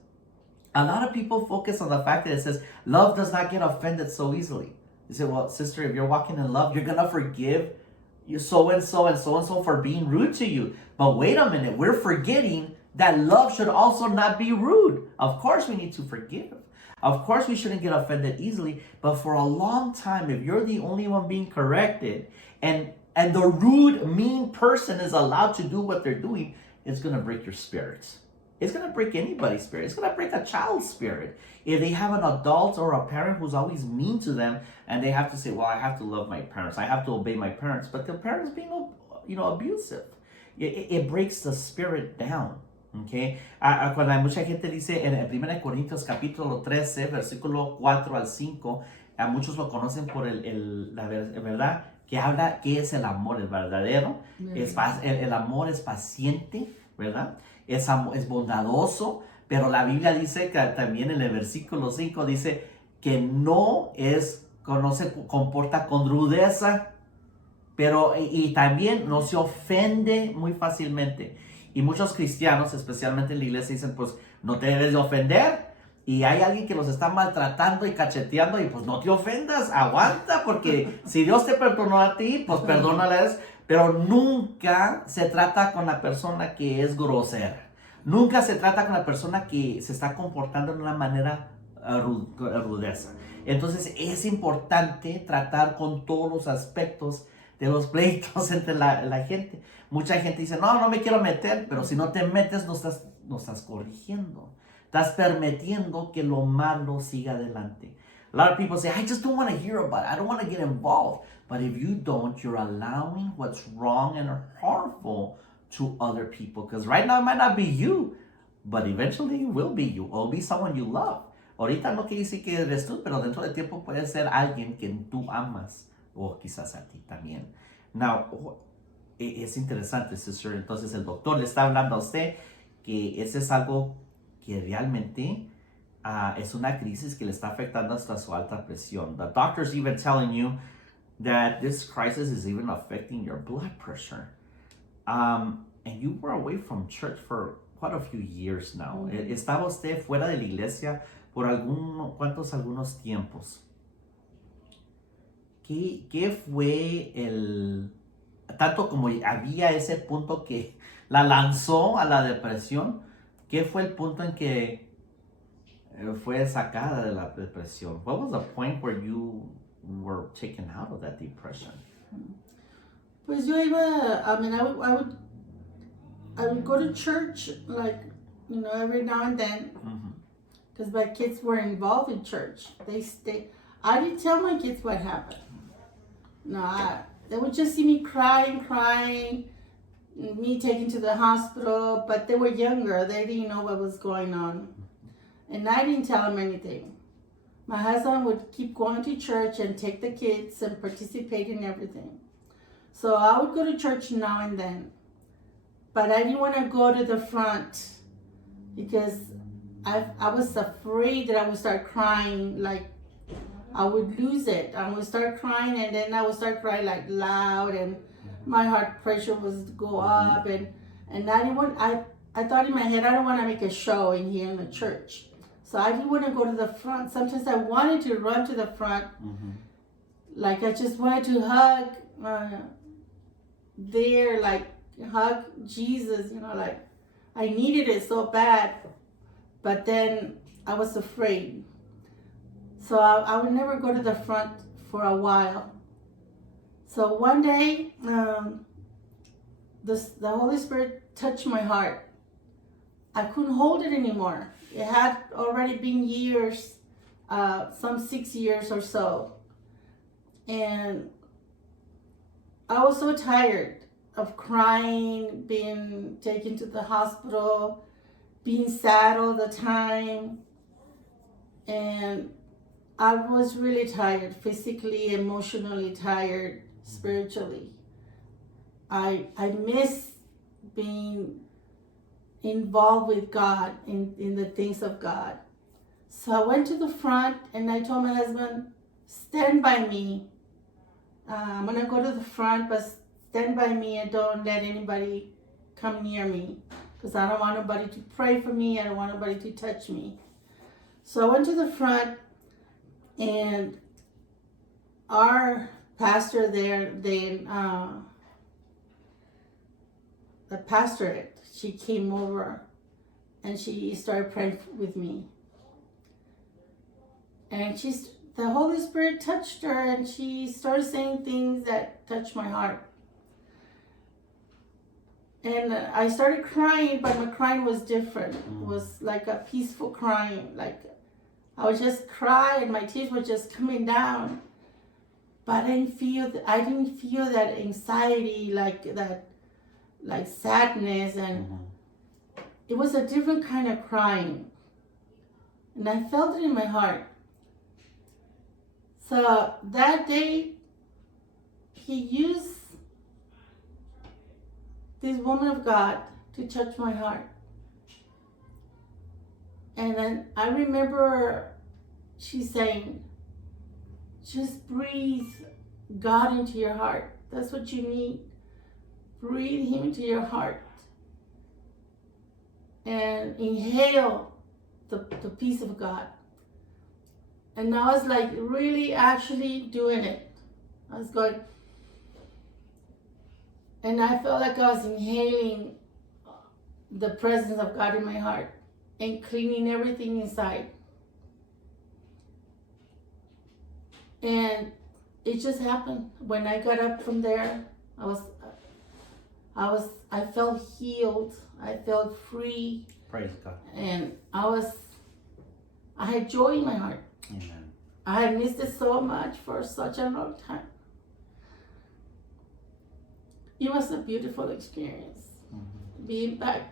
A lot of people focus on the fact that it says love does not get offended so easily. You say, well, sister, if you're walking in love, you're gonna forgive you so and so and so and so for being rude to you. But wait a minute, we're forgetting that love should also not be rude. Of course, we need to forgive. Of course, we shouldn't get offended easily. But for a long time, if you're the only one being corrected, and the rude, mean person is allowed to do what they're doing, it's gonna break your spirits. It's going to break anybody's spirit. It's going to break a child's spirit. If they have an adult or a parent who's always mean to them, and they have to say, well, I have to love my parents. I have to obey my parents. But the parents being, abusive. It breaks the spirit down. Okay? Cuando hay mucha gente dice en 1 Corintios capítulo 13, versículo 4 al 5, a muchos lo conocen por la verdad, que habla que es el amor, el verdadero. El amor es paciente, ¿verdad? Es bondadoso, pero la Biblia dice que también en el versículo 5 dice que no se comporta con rudeza, pero y también no se ofende muy fácilmente. Y muchos cristianos, especialmente en la iglesia, dicen, pues no te debes de ofender. Y hay alguien que los está maltratando y cacheteando y pues no te ofendas, aguanta, porque si Dios te perdonó a ti, pues perdónales. Pero nunca se trata con la persona que es grosera. Nunca se trata con la persona que se está comportando de una manera rudeza. Entonces es importante tratar con todos los aspectos de los pleitos entre la gente. Mucha gente dice, no me quiero meter, pero si no te metes no estás corrigiendo. Estás permitiendo que lo malo siga adelante. A lot of people say, I just don't want to hear about it. I don't want to get involved. But if you don't, you're allowing what's wrong and harmful to other people. Because right now it might not be you, but eventually it will be you. Or be someone you love. Ahorita no quiere decir que eres tú, pero dentro de tiempo puede ser alguien que tú amas. O quizás a ti también. Now, es interesante, sister. Entonces el doctor le está hablando a usted que ese es algo que realmente es una crisis que le está afectando hasta su alta presión. The doctor's even telling you that this crisis is even affecting your blood pressure. And you were away from church for quite a few years now. Estaba usted fuera de la iglesia por algunos tiempos. ¿Qué fue tanto como había ese punto que la lanzó a la depresión? ¿Qué fue el punto en que fue sacada de la depresión? What was the point where you were taken out of that depression? Pues yo iba, I would go to church, like, every now and then, because my kids were involved in church. I didn't tell my kids what happened. No, they would just see me crying, me taken to the hospital, but they were younger. They didn't know what was going on. And I didn't tell them anything. My husband would keep going to church and take the kids and participate in everything. So I would go to church now and then. But I didn't want to go to the front because I was afraid that I would start crying, like I would lose it. I would start crying and then I would start crying like loud and my heart pressure would go up and I thought in my head, I don't want to make a show in here in the church. So I didn't want to go to the front. Sometimes I wanted to run to the front. Like I just wanted to hug hug Jesus, like I needed it so bad. But then I was afraid. So I would never go to the front for a while. So one day, the Holy Spirit touched my heart. I couldn't hold it anymore. It had already been years, some 6 years or so. And I was so tired of crying, being taken to the hospital, being sad all the time. And I was really tired, physically, emotionally tired, spiritually. I miss being involved with God in the things of God. So I went to the front and I told my husband, stand by me. I'm going to go to the front, but stand by me and don't let anybody come near me because I don't want nobody to pray for me. I don't want nobody to touch me. So I went to the front, and our pastor there, the pastorate, she came over and she started praying with me. And the Holy Spirit touched her, and she started saying things that touched my heart. And I started crying, but my crying was different. It was like a peaceful crying. Like I would just cry, and my tears were just coming down. But I didn't feel that anxiety, like sadness, and it was a different kind of crying. And I felt it in my heart. So that day, he used this woman of God to touch my heart. And then I remember she saying, just breathe God into your heart. That's what you need. Breathe Him into your heart. And inhale the peace of God. And I was like really actually doing it. I was going, and I felt like I was inhaling the presence of God in my heart and cleaning everything inside. And it just happened. When I got up from there, I felt healed. I felt free. Praise God. And I had joy in my heart. Amen. I had missed it so much for such a long time. It was a beautiful experience. Being back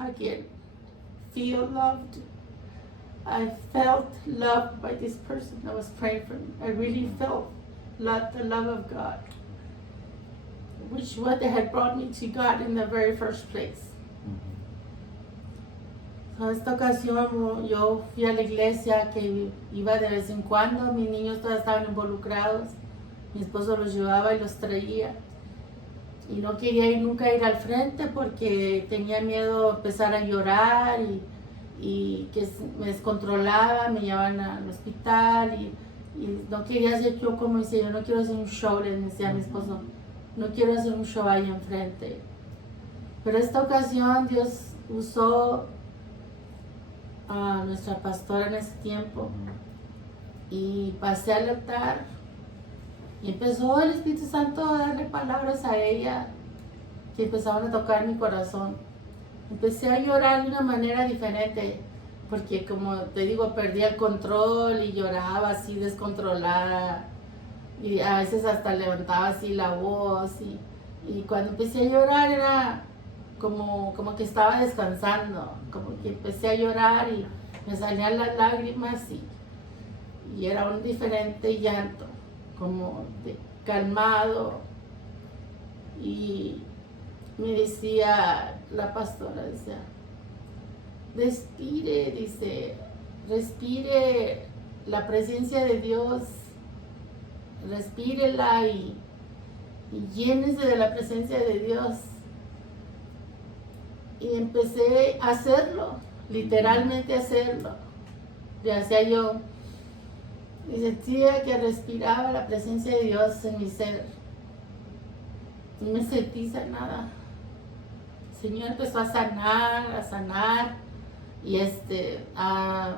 again, feel loved. I felt loved by this person that was praying for me. I really felt the love of God, which what had brought me to God in the very first place. En esta ocasión yo fui a la iglesia que iba de vez en cuando, mis niños todos estaban involucrados, mi esposo los llevaba y los traía. Y no quería nunca ir al frente porque tenía miedo de empezar a llorar y que me descontrolaba, me llevaban al hospital y no quería hacer yo como dice, yo no quiero hacer un show, le decía a mi esposo, no quiero hacer un show ahí enfrente. Pero esta ocasión Dios usó a nuestra pastora en ese tiempo y pasé al altar y empezó el Espíritu Santo a darle palabras a ella que empezaban a tocar mi corazón. Empecé a llorar de una manera diferente porque, como te digo, perdí el control y lloraba así descontrolada y a veces hasta levantaba así la voz y cuando empecé a llorar era como que estaba descansando, como que empecé a llorar y me salían las lágrimas y era un diferente llanto, como calmado. Y me decía la pastora, decía, respire la presencia de Dios, respírela y llénese de la presencia de Dios. Y empecé a hacerlo, literalmente a hacerlo. Le hacía yo, y sentía que respiraba la presencia de Dios en mi ser. Y me sentí sanada. El Señor empezó a sanar y a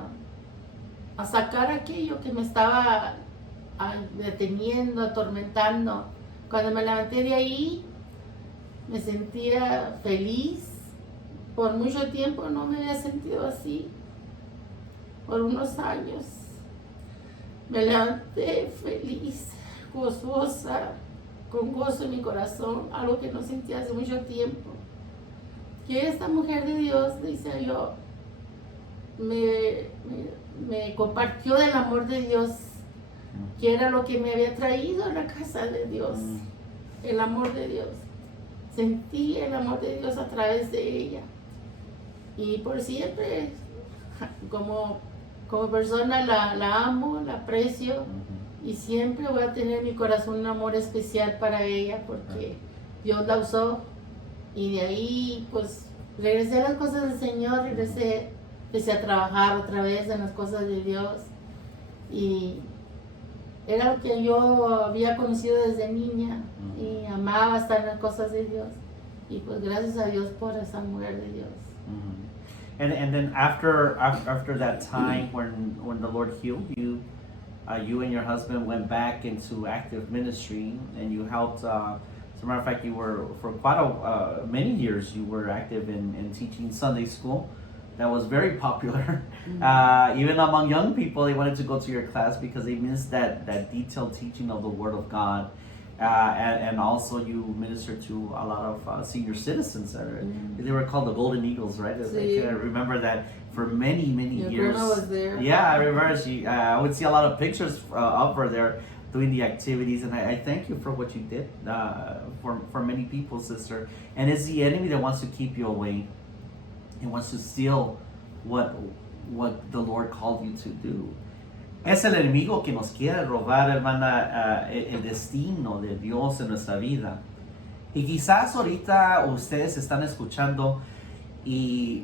sacar aquello que me estaba deteniendo, atormentando. Cuando me levanté de ahí, me sentía feliz. Por mucho tiempo no me había sentido así. Por unos años. Me levanté feliz, gozosa, con gozo en mi corazón, algo que no sentía hace mucho tiempo. Que esta mujer de Dios, dice yo, me compartió del amor de Dios, que era lo que me había traído a la casa de Dios, el amor de Dios. Sentí el amor de Dios a través de ella. Y por siempre, como persona la amo, la aprecio y siempre voy a tener en mi corazón un amor especial para ella porque Dios la usó. Y de ahí pues regresé a las cosas del Señor, regresé empecé a trabajar otra vez en las cosas de Dios y era lo que yo había conocido desde niña y amaba estar en las cosas de Dios y pues gracias a Dios por esa mujer de Dios. And then after that time when the Lord healed you, you and your husband went back into active ministry and you helped. As a matter of fact, you were for quite many years. You were active in teaching Sunday school. That was very popular. Even among young people, they wanted to go to your class because they missed that detailed teaching of the Word of God. And also you ministered to a lot of senior citizens. They were called the Golden Eagles, right? Sí. I remember that for many Your years. grandma was there. Yeah, I remember I would see a lot of pictures of her there doing the activities, and I thank you for what you did for many people, sister. And it's the enemy that wants to keep you away. He wants to steal what the Lord called you to do. Es el enemigo que nos quiere robar, hermana, el destino de Dios en nuestra vida. Y quizás ahorita ustedes están escuchando y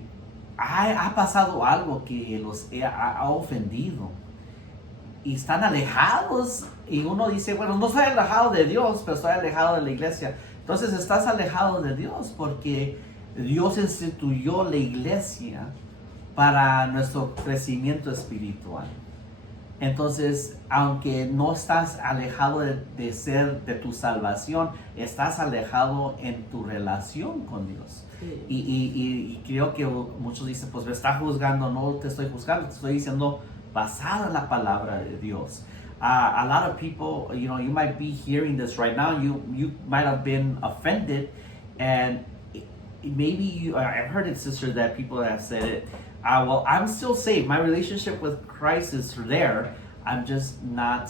ha pasado algo que los ha ofendido. Y están alejados. Y uno dice, bueno, no estoy alejado de Dios, pero estoy alejado de la iglesia. Entonces estás alejado de Dios porque Dios instituyó la iglesia para nuestro crecimiento espiritual. Entonces, aunque no estás alejado de tu salvación, estás alejado en tu relación con Dios. Sí. Y creo que muchos dicen, pues me está juzgando. No te estoy juzgando, te estoy diciendo basado en la palabra de Dios. A lot of people, you might be hearing this right now. You might have been offended, and maybe I've heard it, sister, that people have said it. Well, I'm still saved. My relationship with Christ is there. I'm just not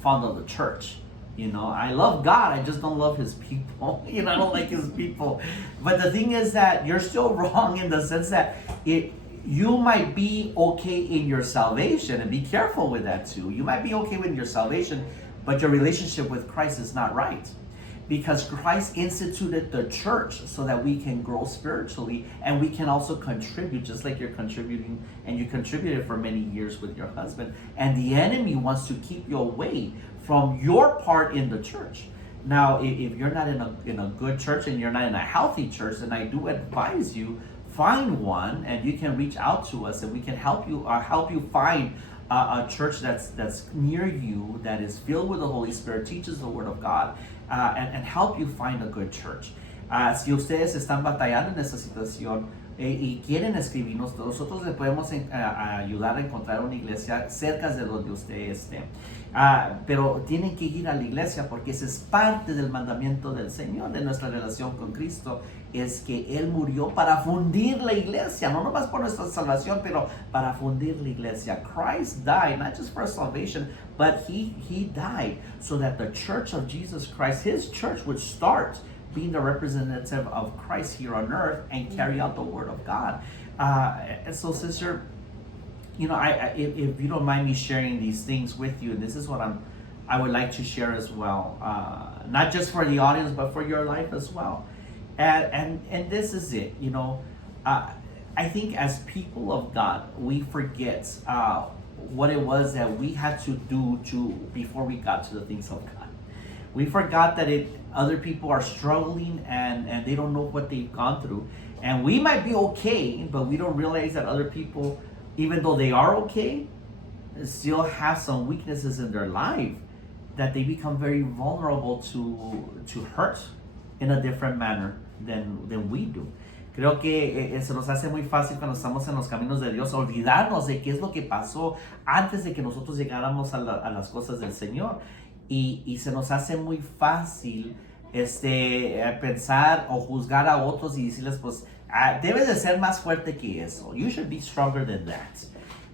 fond of the church. I love God. I just don't love His people. I don't like His people. But the thing is that you're still wrong in the sense that you might be okay in your salvation, and be careful with that too. You might be okay with your salvation, but your relationship with Christ is not right. Because Christ instituted the church so that we can grow spiritually and we can also contribute, just like you're contributing, and you contributed for many years with your husband. And the enemy wants to keep you away from your part in the church. Now, if you're not in a good church and you're not in a healthy church, then I do advise you, find one, and you can reach out to us and we can help you find a church that's near you, that is filled with the Holy Spirit, teaches the Word of God, and help you find a good church. Si ustedes están batallando en esa situación y quieren escribirnos, nosotros les podemos ayudar a encontrar una iglesia cerca de donde usted esté. Pero tienen que ir a la iglesia porque ese es parte del mandamiento del Señor, de nuestra relación con Cristo, es que Él murió para fundir la iglesia, no nomás por nuestra salvación, pero para fundir la iglesia. Christ died, not just for our salvation, but He died so that the church of Jesus Christ, His church, would start being the representative of Christ here on earth and carry out the Word of God. And so, sister, if you don't mind me sharing these things with you, this is what I would like to share as well, not just for the audience, but for your life as well. And this is it. I think as people of God, we forget what it was that we had to do before we got to the things of God. We forgot that other people are struggling and they don't know what they've gone through. And we might be okay, but we don't realize that other people, even though they are okay, still have some weaknesses in their life that they become very vulnerable to hurt in a different manner than we do. Creo que se nos hace muy fácil cuando estamos en los caminos de Dios olvidarnos de qué es lo que pasó antes de que nosotros llegáramos a las cosas del Señor. Y se nos hace muy fácil pensar o juzgar a otros y decirles, pues, debes de ser más fuerte que eso. You should be stronger than that.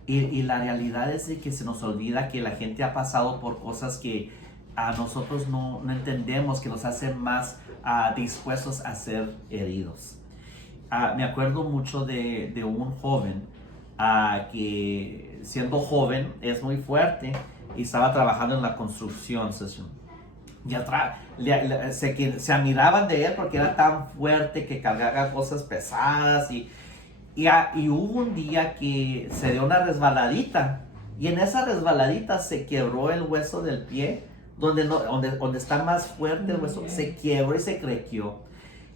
Y la realidad es de que se nos olvida que la gente ha pasado por cosas que a nosotros no entendemos, que nos hacen más dispuestos a ser heridos. Me acuerdo mucho de un joven que siendo joven es muy fuerte y estaba trabajando en la construcción. Y se admiraban de él porque era tan fuerte que cargaba cosas pesadas y y hubo un día que se dio una resbaladita. Y en esa resbaladita se quebró el hueso del pie, donde está más fuerte el hueso, se quebró y se crequió.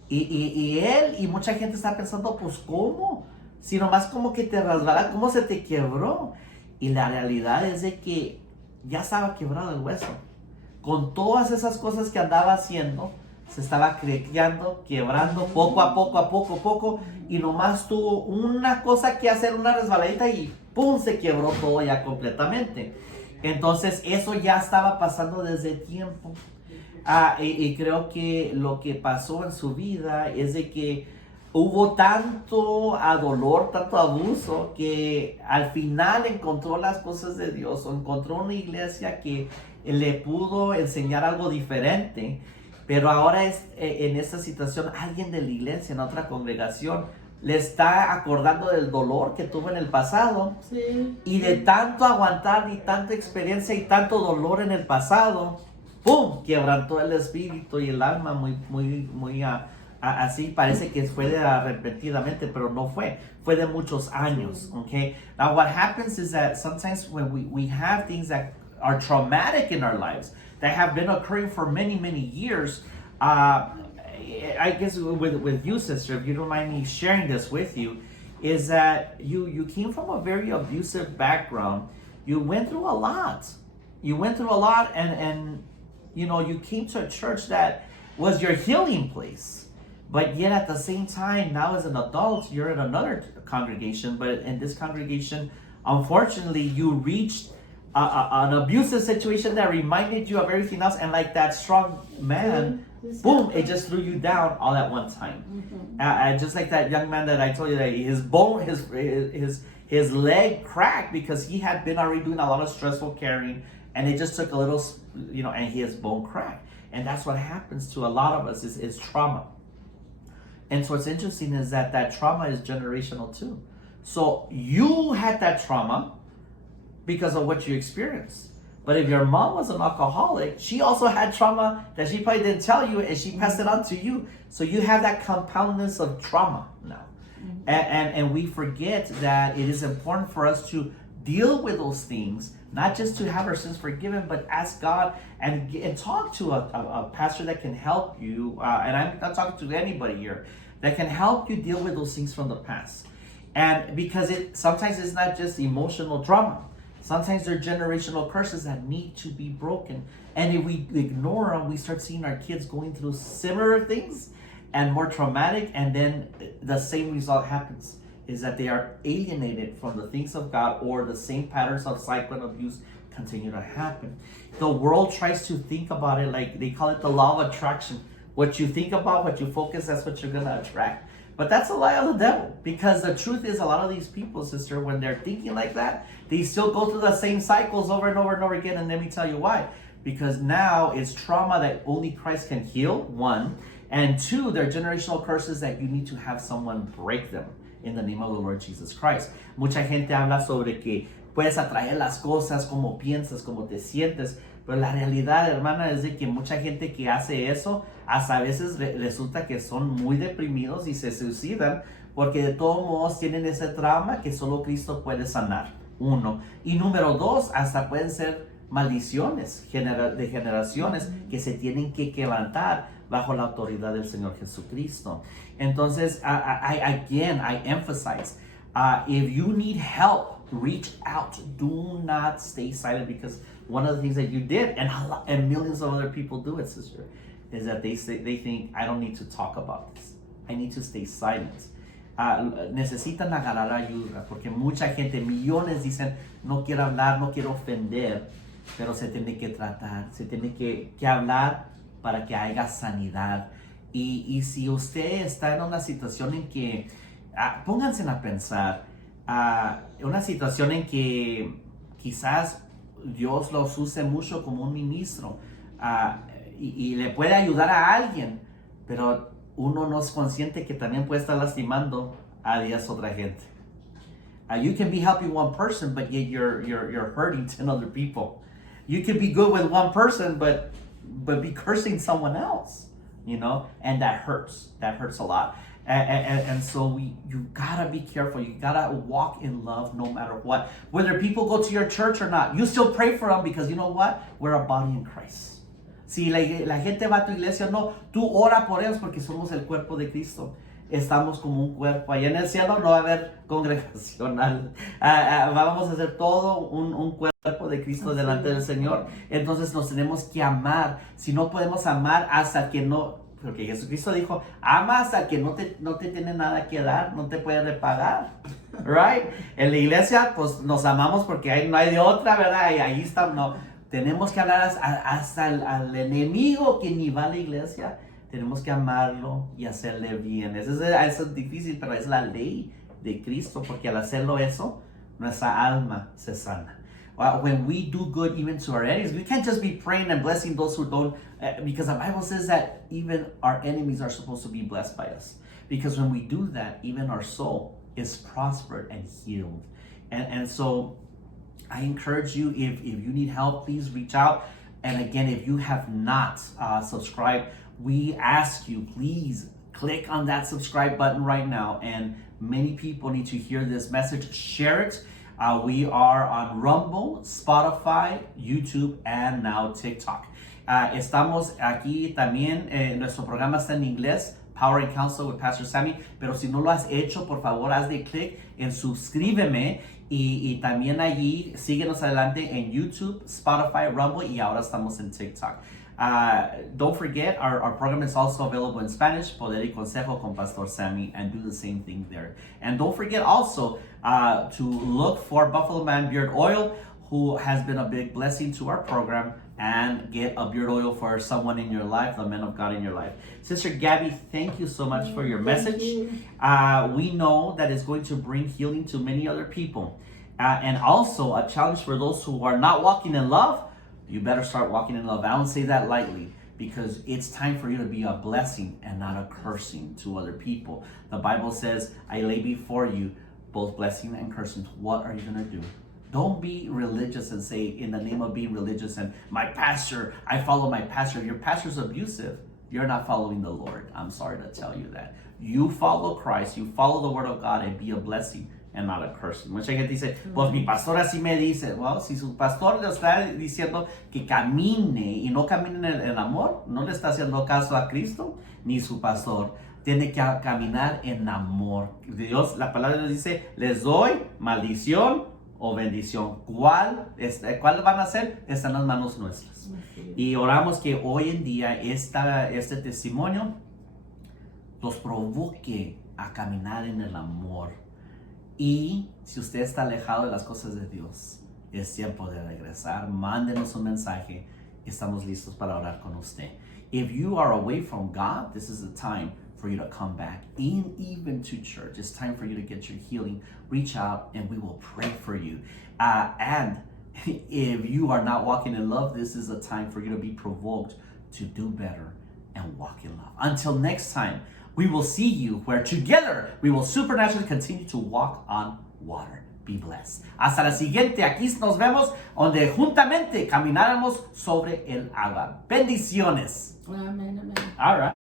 Y él y mucha gente está pensando, pues ¿cómo? Si nomás como que te resbala, ¿cómo se te quebró? Y la realidad es de que ya estaba quebrado el hueso. Con todas esas cosas que andaba haciendo, se estaba crequeando, quebrando poco a poco, y nomás tuvo una cosa que hacer, una resbaladita y ¡pum! Se quebró todo ya completamente. Entonces eso ya estaba pasando desde tiempo. Y creo que lo que pasó en su vida es de que hubo tanto dolor, tanto abuso, que al final encontró las cosas de Dios, o encontró una iglesia que le pudo enseñar algo diferente. Pero ahora en esta situación, alguien de la iglesia, en otra congregación, le está acordando del dolor que tuvo en el pasado. Sí. Y de tanto aguantar y tanta experiencia y tanto dolor en el pasado, ¡pum! Quebrantó el espíritu y el alma muy así. Parece que fue de repentinamente, pero no fue. Fue de muchos años, okay? Now what happens is that sometimes when we have things that are traumatic in our lives, that have been occurring for many, many years, I guess with you, sister, if you don't mind me sharing this with you, is that you came from a very abusive background. You went through a lot. And you know, you came to a church that was your healing place. But yet at the same time, now as an adult, you're in another congregation. But in this congregation, unfortunately, you reached an abusive situation that reminded you of everything else. And like that strong man, boom, it just threw you down all at one time. Just like that young man that I told you, that his leg cracked because he had been already doing a lot of stressful carrying, and it just took a little, you know, and his bone cracked. And that's what happens to a lot of us is trauma. And so what's interesting is that trauma is generational too. So you had that trauma because of what you experienced. But if your mom was an alcoholic, she also had trauma that she probably didn't tell you, and she passed it on to you. So you have that compoundness of trauma now. And we forget that it is important for us to deal with those things, not just to have our sins forgiven, but ask God and talk to a pastor that can help you. And I'm not talking to anybody here, that can help you deal with those things from the past. And because sometimes it's not just emotional trauma. Sometimes they're generational curses that need to be broken. And if we ignore them, we start seeing our kids going through similar things and more traumatic, and then the same result happens, is that they are alienated from the things of God, or the same patterns of cycle and abuse continue to happen. The world tries to think about it like, they call it the law of attraction. What you think about, what you focus, that's what you're going to attract. But that's a lie of the devil, because the truth is, a lot of these people, sister, when they're thinking like that, they still go through the same cycles over and over and over again. And let me tell you why. Because now it's trauma that only Christ can heal, one. And two, they're generational curses that you need to have someone break them in the name of the Lord Jesus Christ. Mucha gente habla sobre que puedes atraer las cosas como piensas, como te sientes. Pero la realidad, hermana, es de que mucha gente que hace eso, hasta a veces resulta que son muy deprimidos y se suicidan, porque de todos modos tienen ese trauma que solo Cristo puede sanar. Uno. Y número dos, hasta pueden ser maldiciones de generaciones que se tienen que quebrantar bajo la autoridad del Señor Jesucristo. Entonces, I emphasize, if you need help, reach out. Do not stay silent, because one of the things that you did, and millions of other people do it, sister, is that they think, I don't need to talk about this. I need to stay silent. Necesitan agarrar ayuda, porque mucha gente, millones dicen, no quiero hablar, no quiero ofender, pero se tiene que tratar, se tiene que hablar para que haya sanidad. Y si usted está en una situación en que, pónganse a pensar, una situación en que quizás Dios los use mucho como un ministro, y le puede ayudar a alguien, pero uno no es consciente que también puede estar lastimando a 10 otra gente. You can be helping one person, but yet you're hurting 10 other people. You can be good with one person, but be cursing someone else, you know, and that hurts a lot. And so you gotta be careful. You gotta walk in love no matter what. Whether people go to your church or not, you still pray for them because you know what? We're a body in Christ. Si la gente va a tu iglesia, no, tú ora por ellos porque somos el cuerpo de Cristo. Estamos como un cuerpo. Allá en el cielo no va a haber congregacional. Vamos a hacer todo un cuerpo de Cristo delante del Señor. Entonces nos tenemos que amar. Si no podemos amar hasta que no... Porque Jesucristo dijo, ama hasta que no te tiene nada que dar, no te puede repagar, right? En la iglesia, pues nos amamos porque no hay de otra, ¿verdad? Y ahí está, no. Tenemos que hablar hasta al enemigo que ni va a la iglesia. Tenemos que amarlo y hacerle bien. Eso es difícil, pero es la ley de Cristo, porque al hacerlo eso, nuestra alma se sana. When we do good even to our enemies, we can't just be praying and blessing those who don't, because the Bible says that even our enemies are supposed to be blessed by us. Because when we do that, even our soul is prospered and healed. And so I encourage you, if you need help, please reach out. And again, if you have not subscribed, we ask you, please click on that subscribe button right now. And many people need to hear this message. Share it. We are on Rumble, Spotify, YouTube, and now TikTok. Estamos aquí también, nuestro programa está en inglés, Power and Counsel with Pastor Sammy, pero si no lo has hecho, por favor, haz de clic en suscríbeme y también allí síguenos adelante en YouTube, Spotify, Rumble y ahora estamos en TikTok. Don't forget, our program is also available in Spanish, Poder y Consejo con Pastor Sammy, and do the same thing there. And don't forget also to look for Buffalo Man Beard Oil, who has been a big blessing to our program, and get a beard oil for someone in your life, the man of God in your life. Sister Gabby, thank you so much for your message. We know that it's going to bring healing to many other people. And also a challenge for those who are not walking in love. You better start walking in love. I don't say that lightly, because it's time for you to be a blessing and not a cursing to other people. The Bible says, I lay before you both blessing and cursing. What are you going to do? Don't be religious and say, in the name of being religious, and my pastor, I follow my pastor. If your pastor's abusive, you're not following the Lord. I'm sorry to tell you that. You follow Christ, you follow the word of God, and be a blessing and not a cursing. Mucha gente dice, pues mi pastor así me dice. Well, si su pastor le está diciendo que camine y no camine en el amor, no le está haciendo caso a Cristo ni su pastor. Tiene que caminar en amor. Dios, la palabra de Dios dice, les doy maldición o bendición. ¿Cuál van a ser? Está en las manos nuestras. Y oramos que hoy en día este testimonio los provoque a caminar en el amor. Y si usted está alejado de las cosas de Dios, es tiempo de regresar. Mándenos un mensaje. Estamos listos para orar con usted. If you are away from God, this is the time for you to come back, even to church. It's time for you to get your healing. Reach out and we will pray for you. And if you are not walking in love, this is a time for you to be provoked to do better and walk in love. Until next time, we will see you where together we will supernaturally continue to walk on water. Be blessed. Hasta la siguiente. Aquí nos vemos donde juntamente camináramos sobre el agua. Bendiciones. Amen, amen. All right.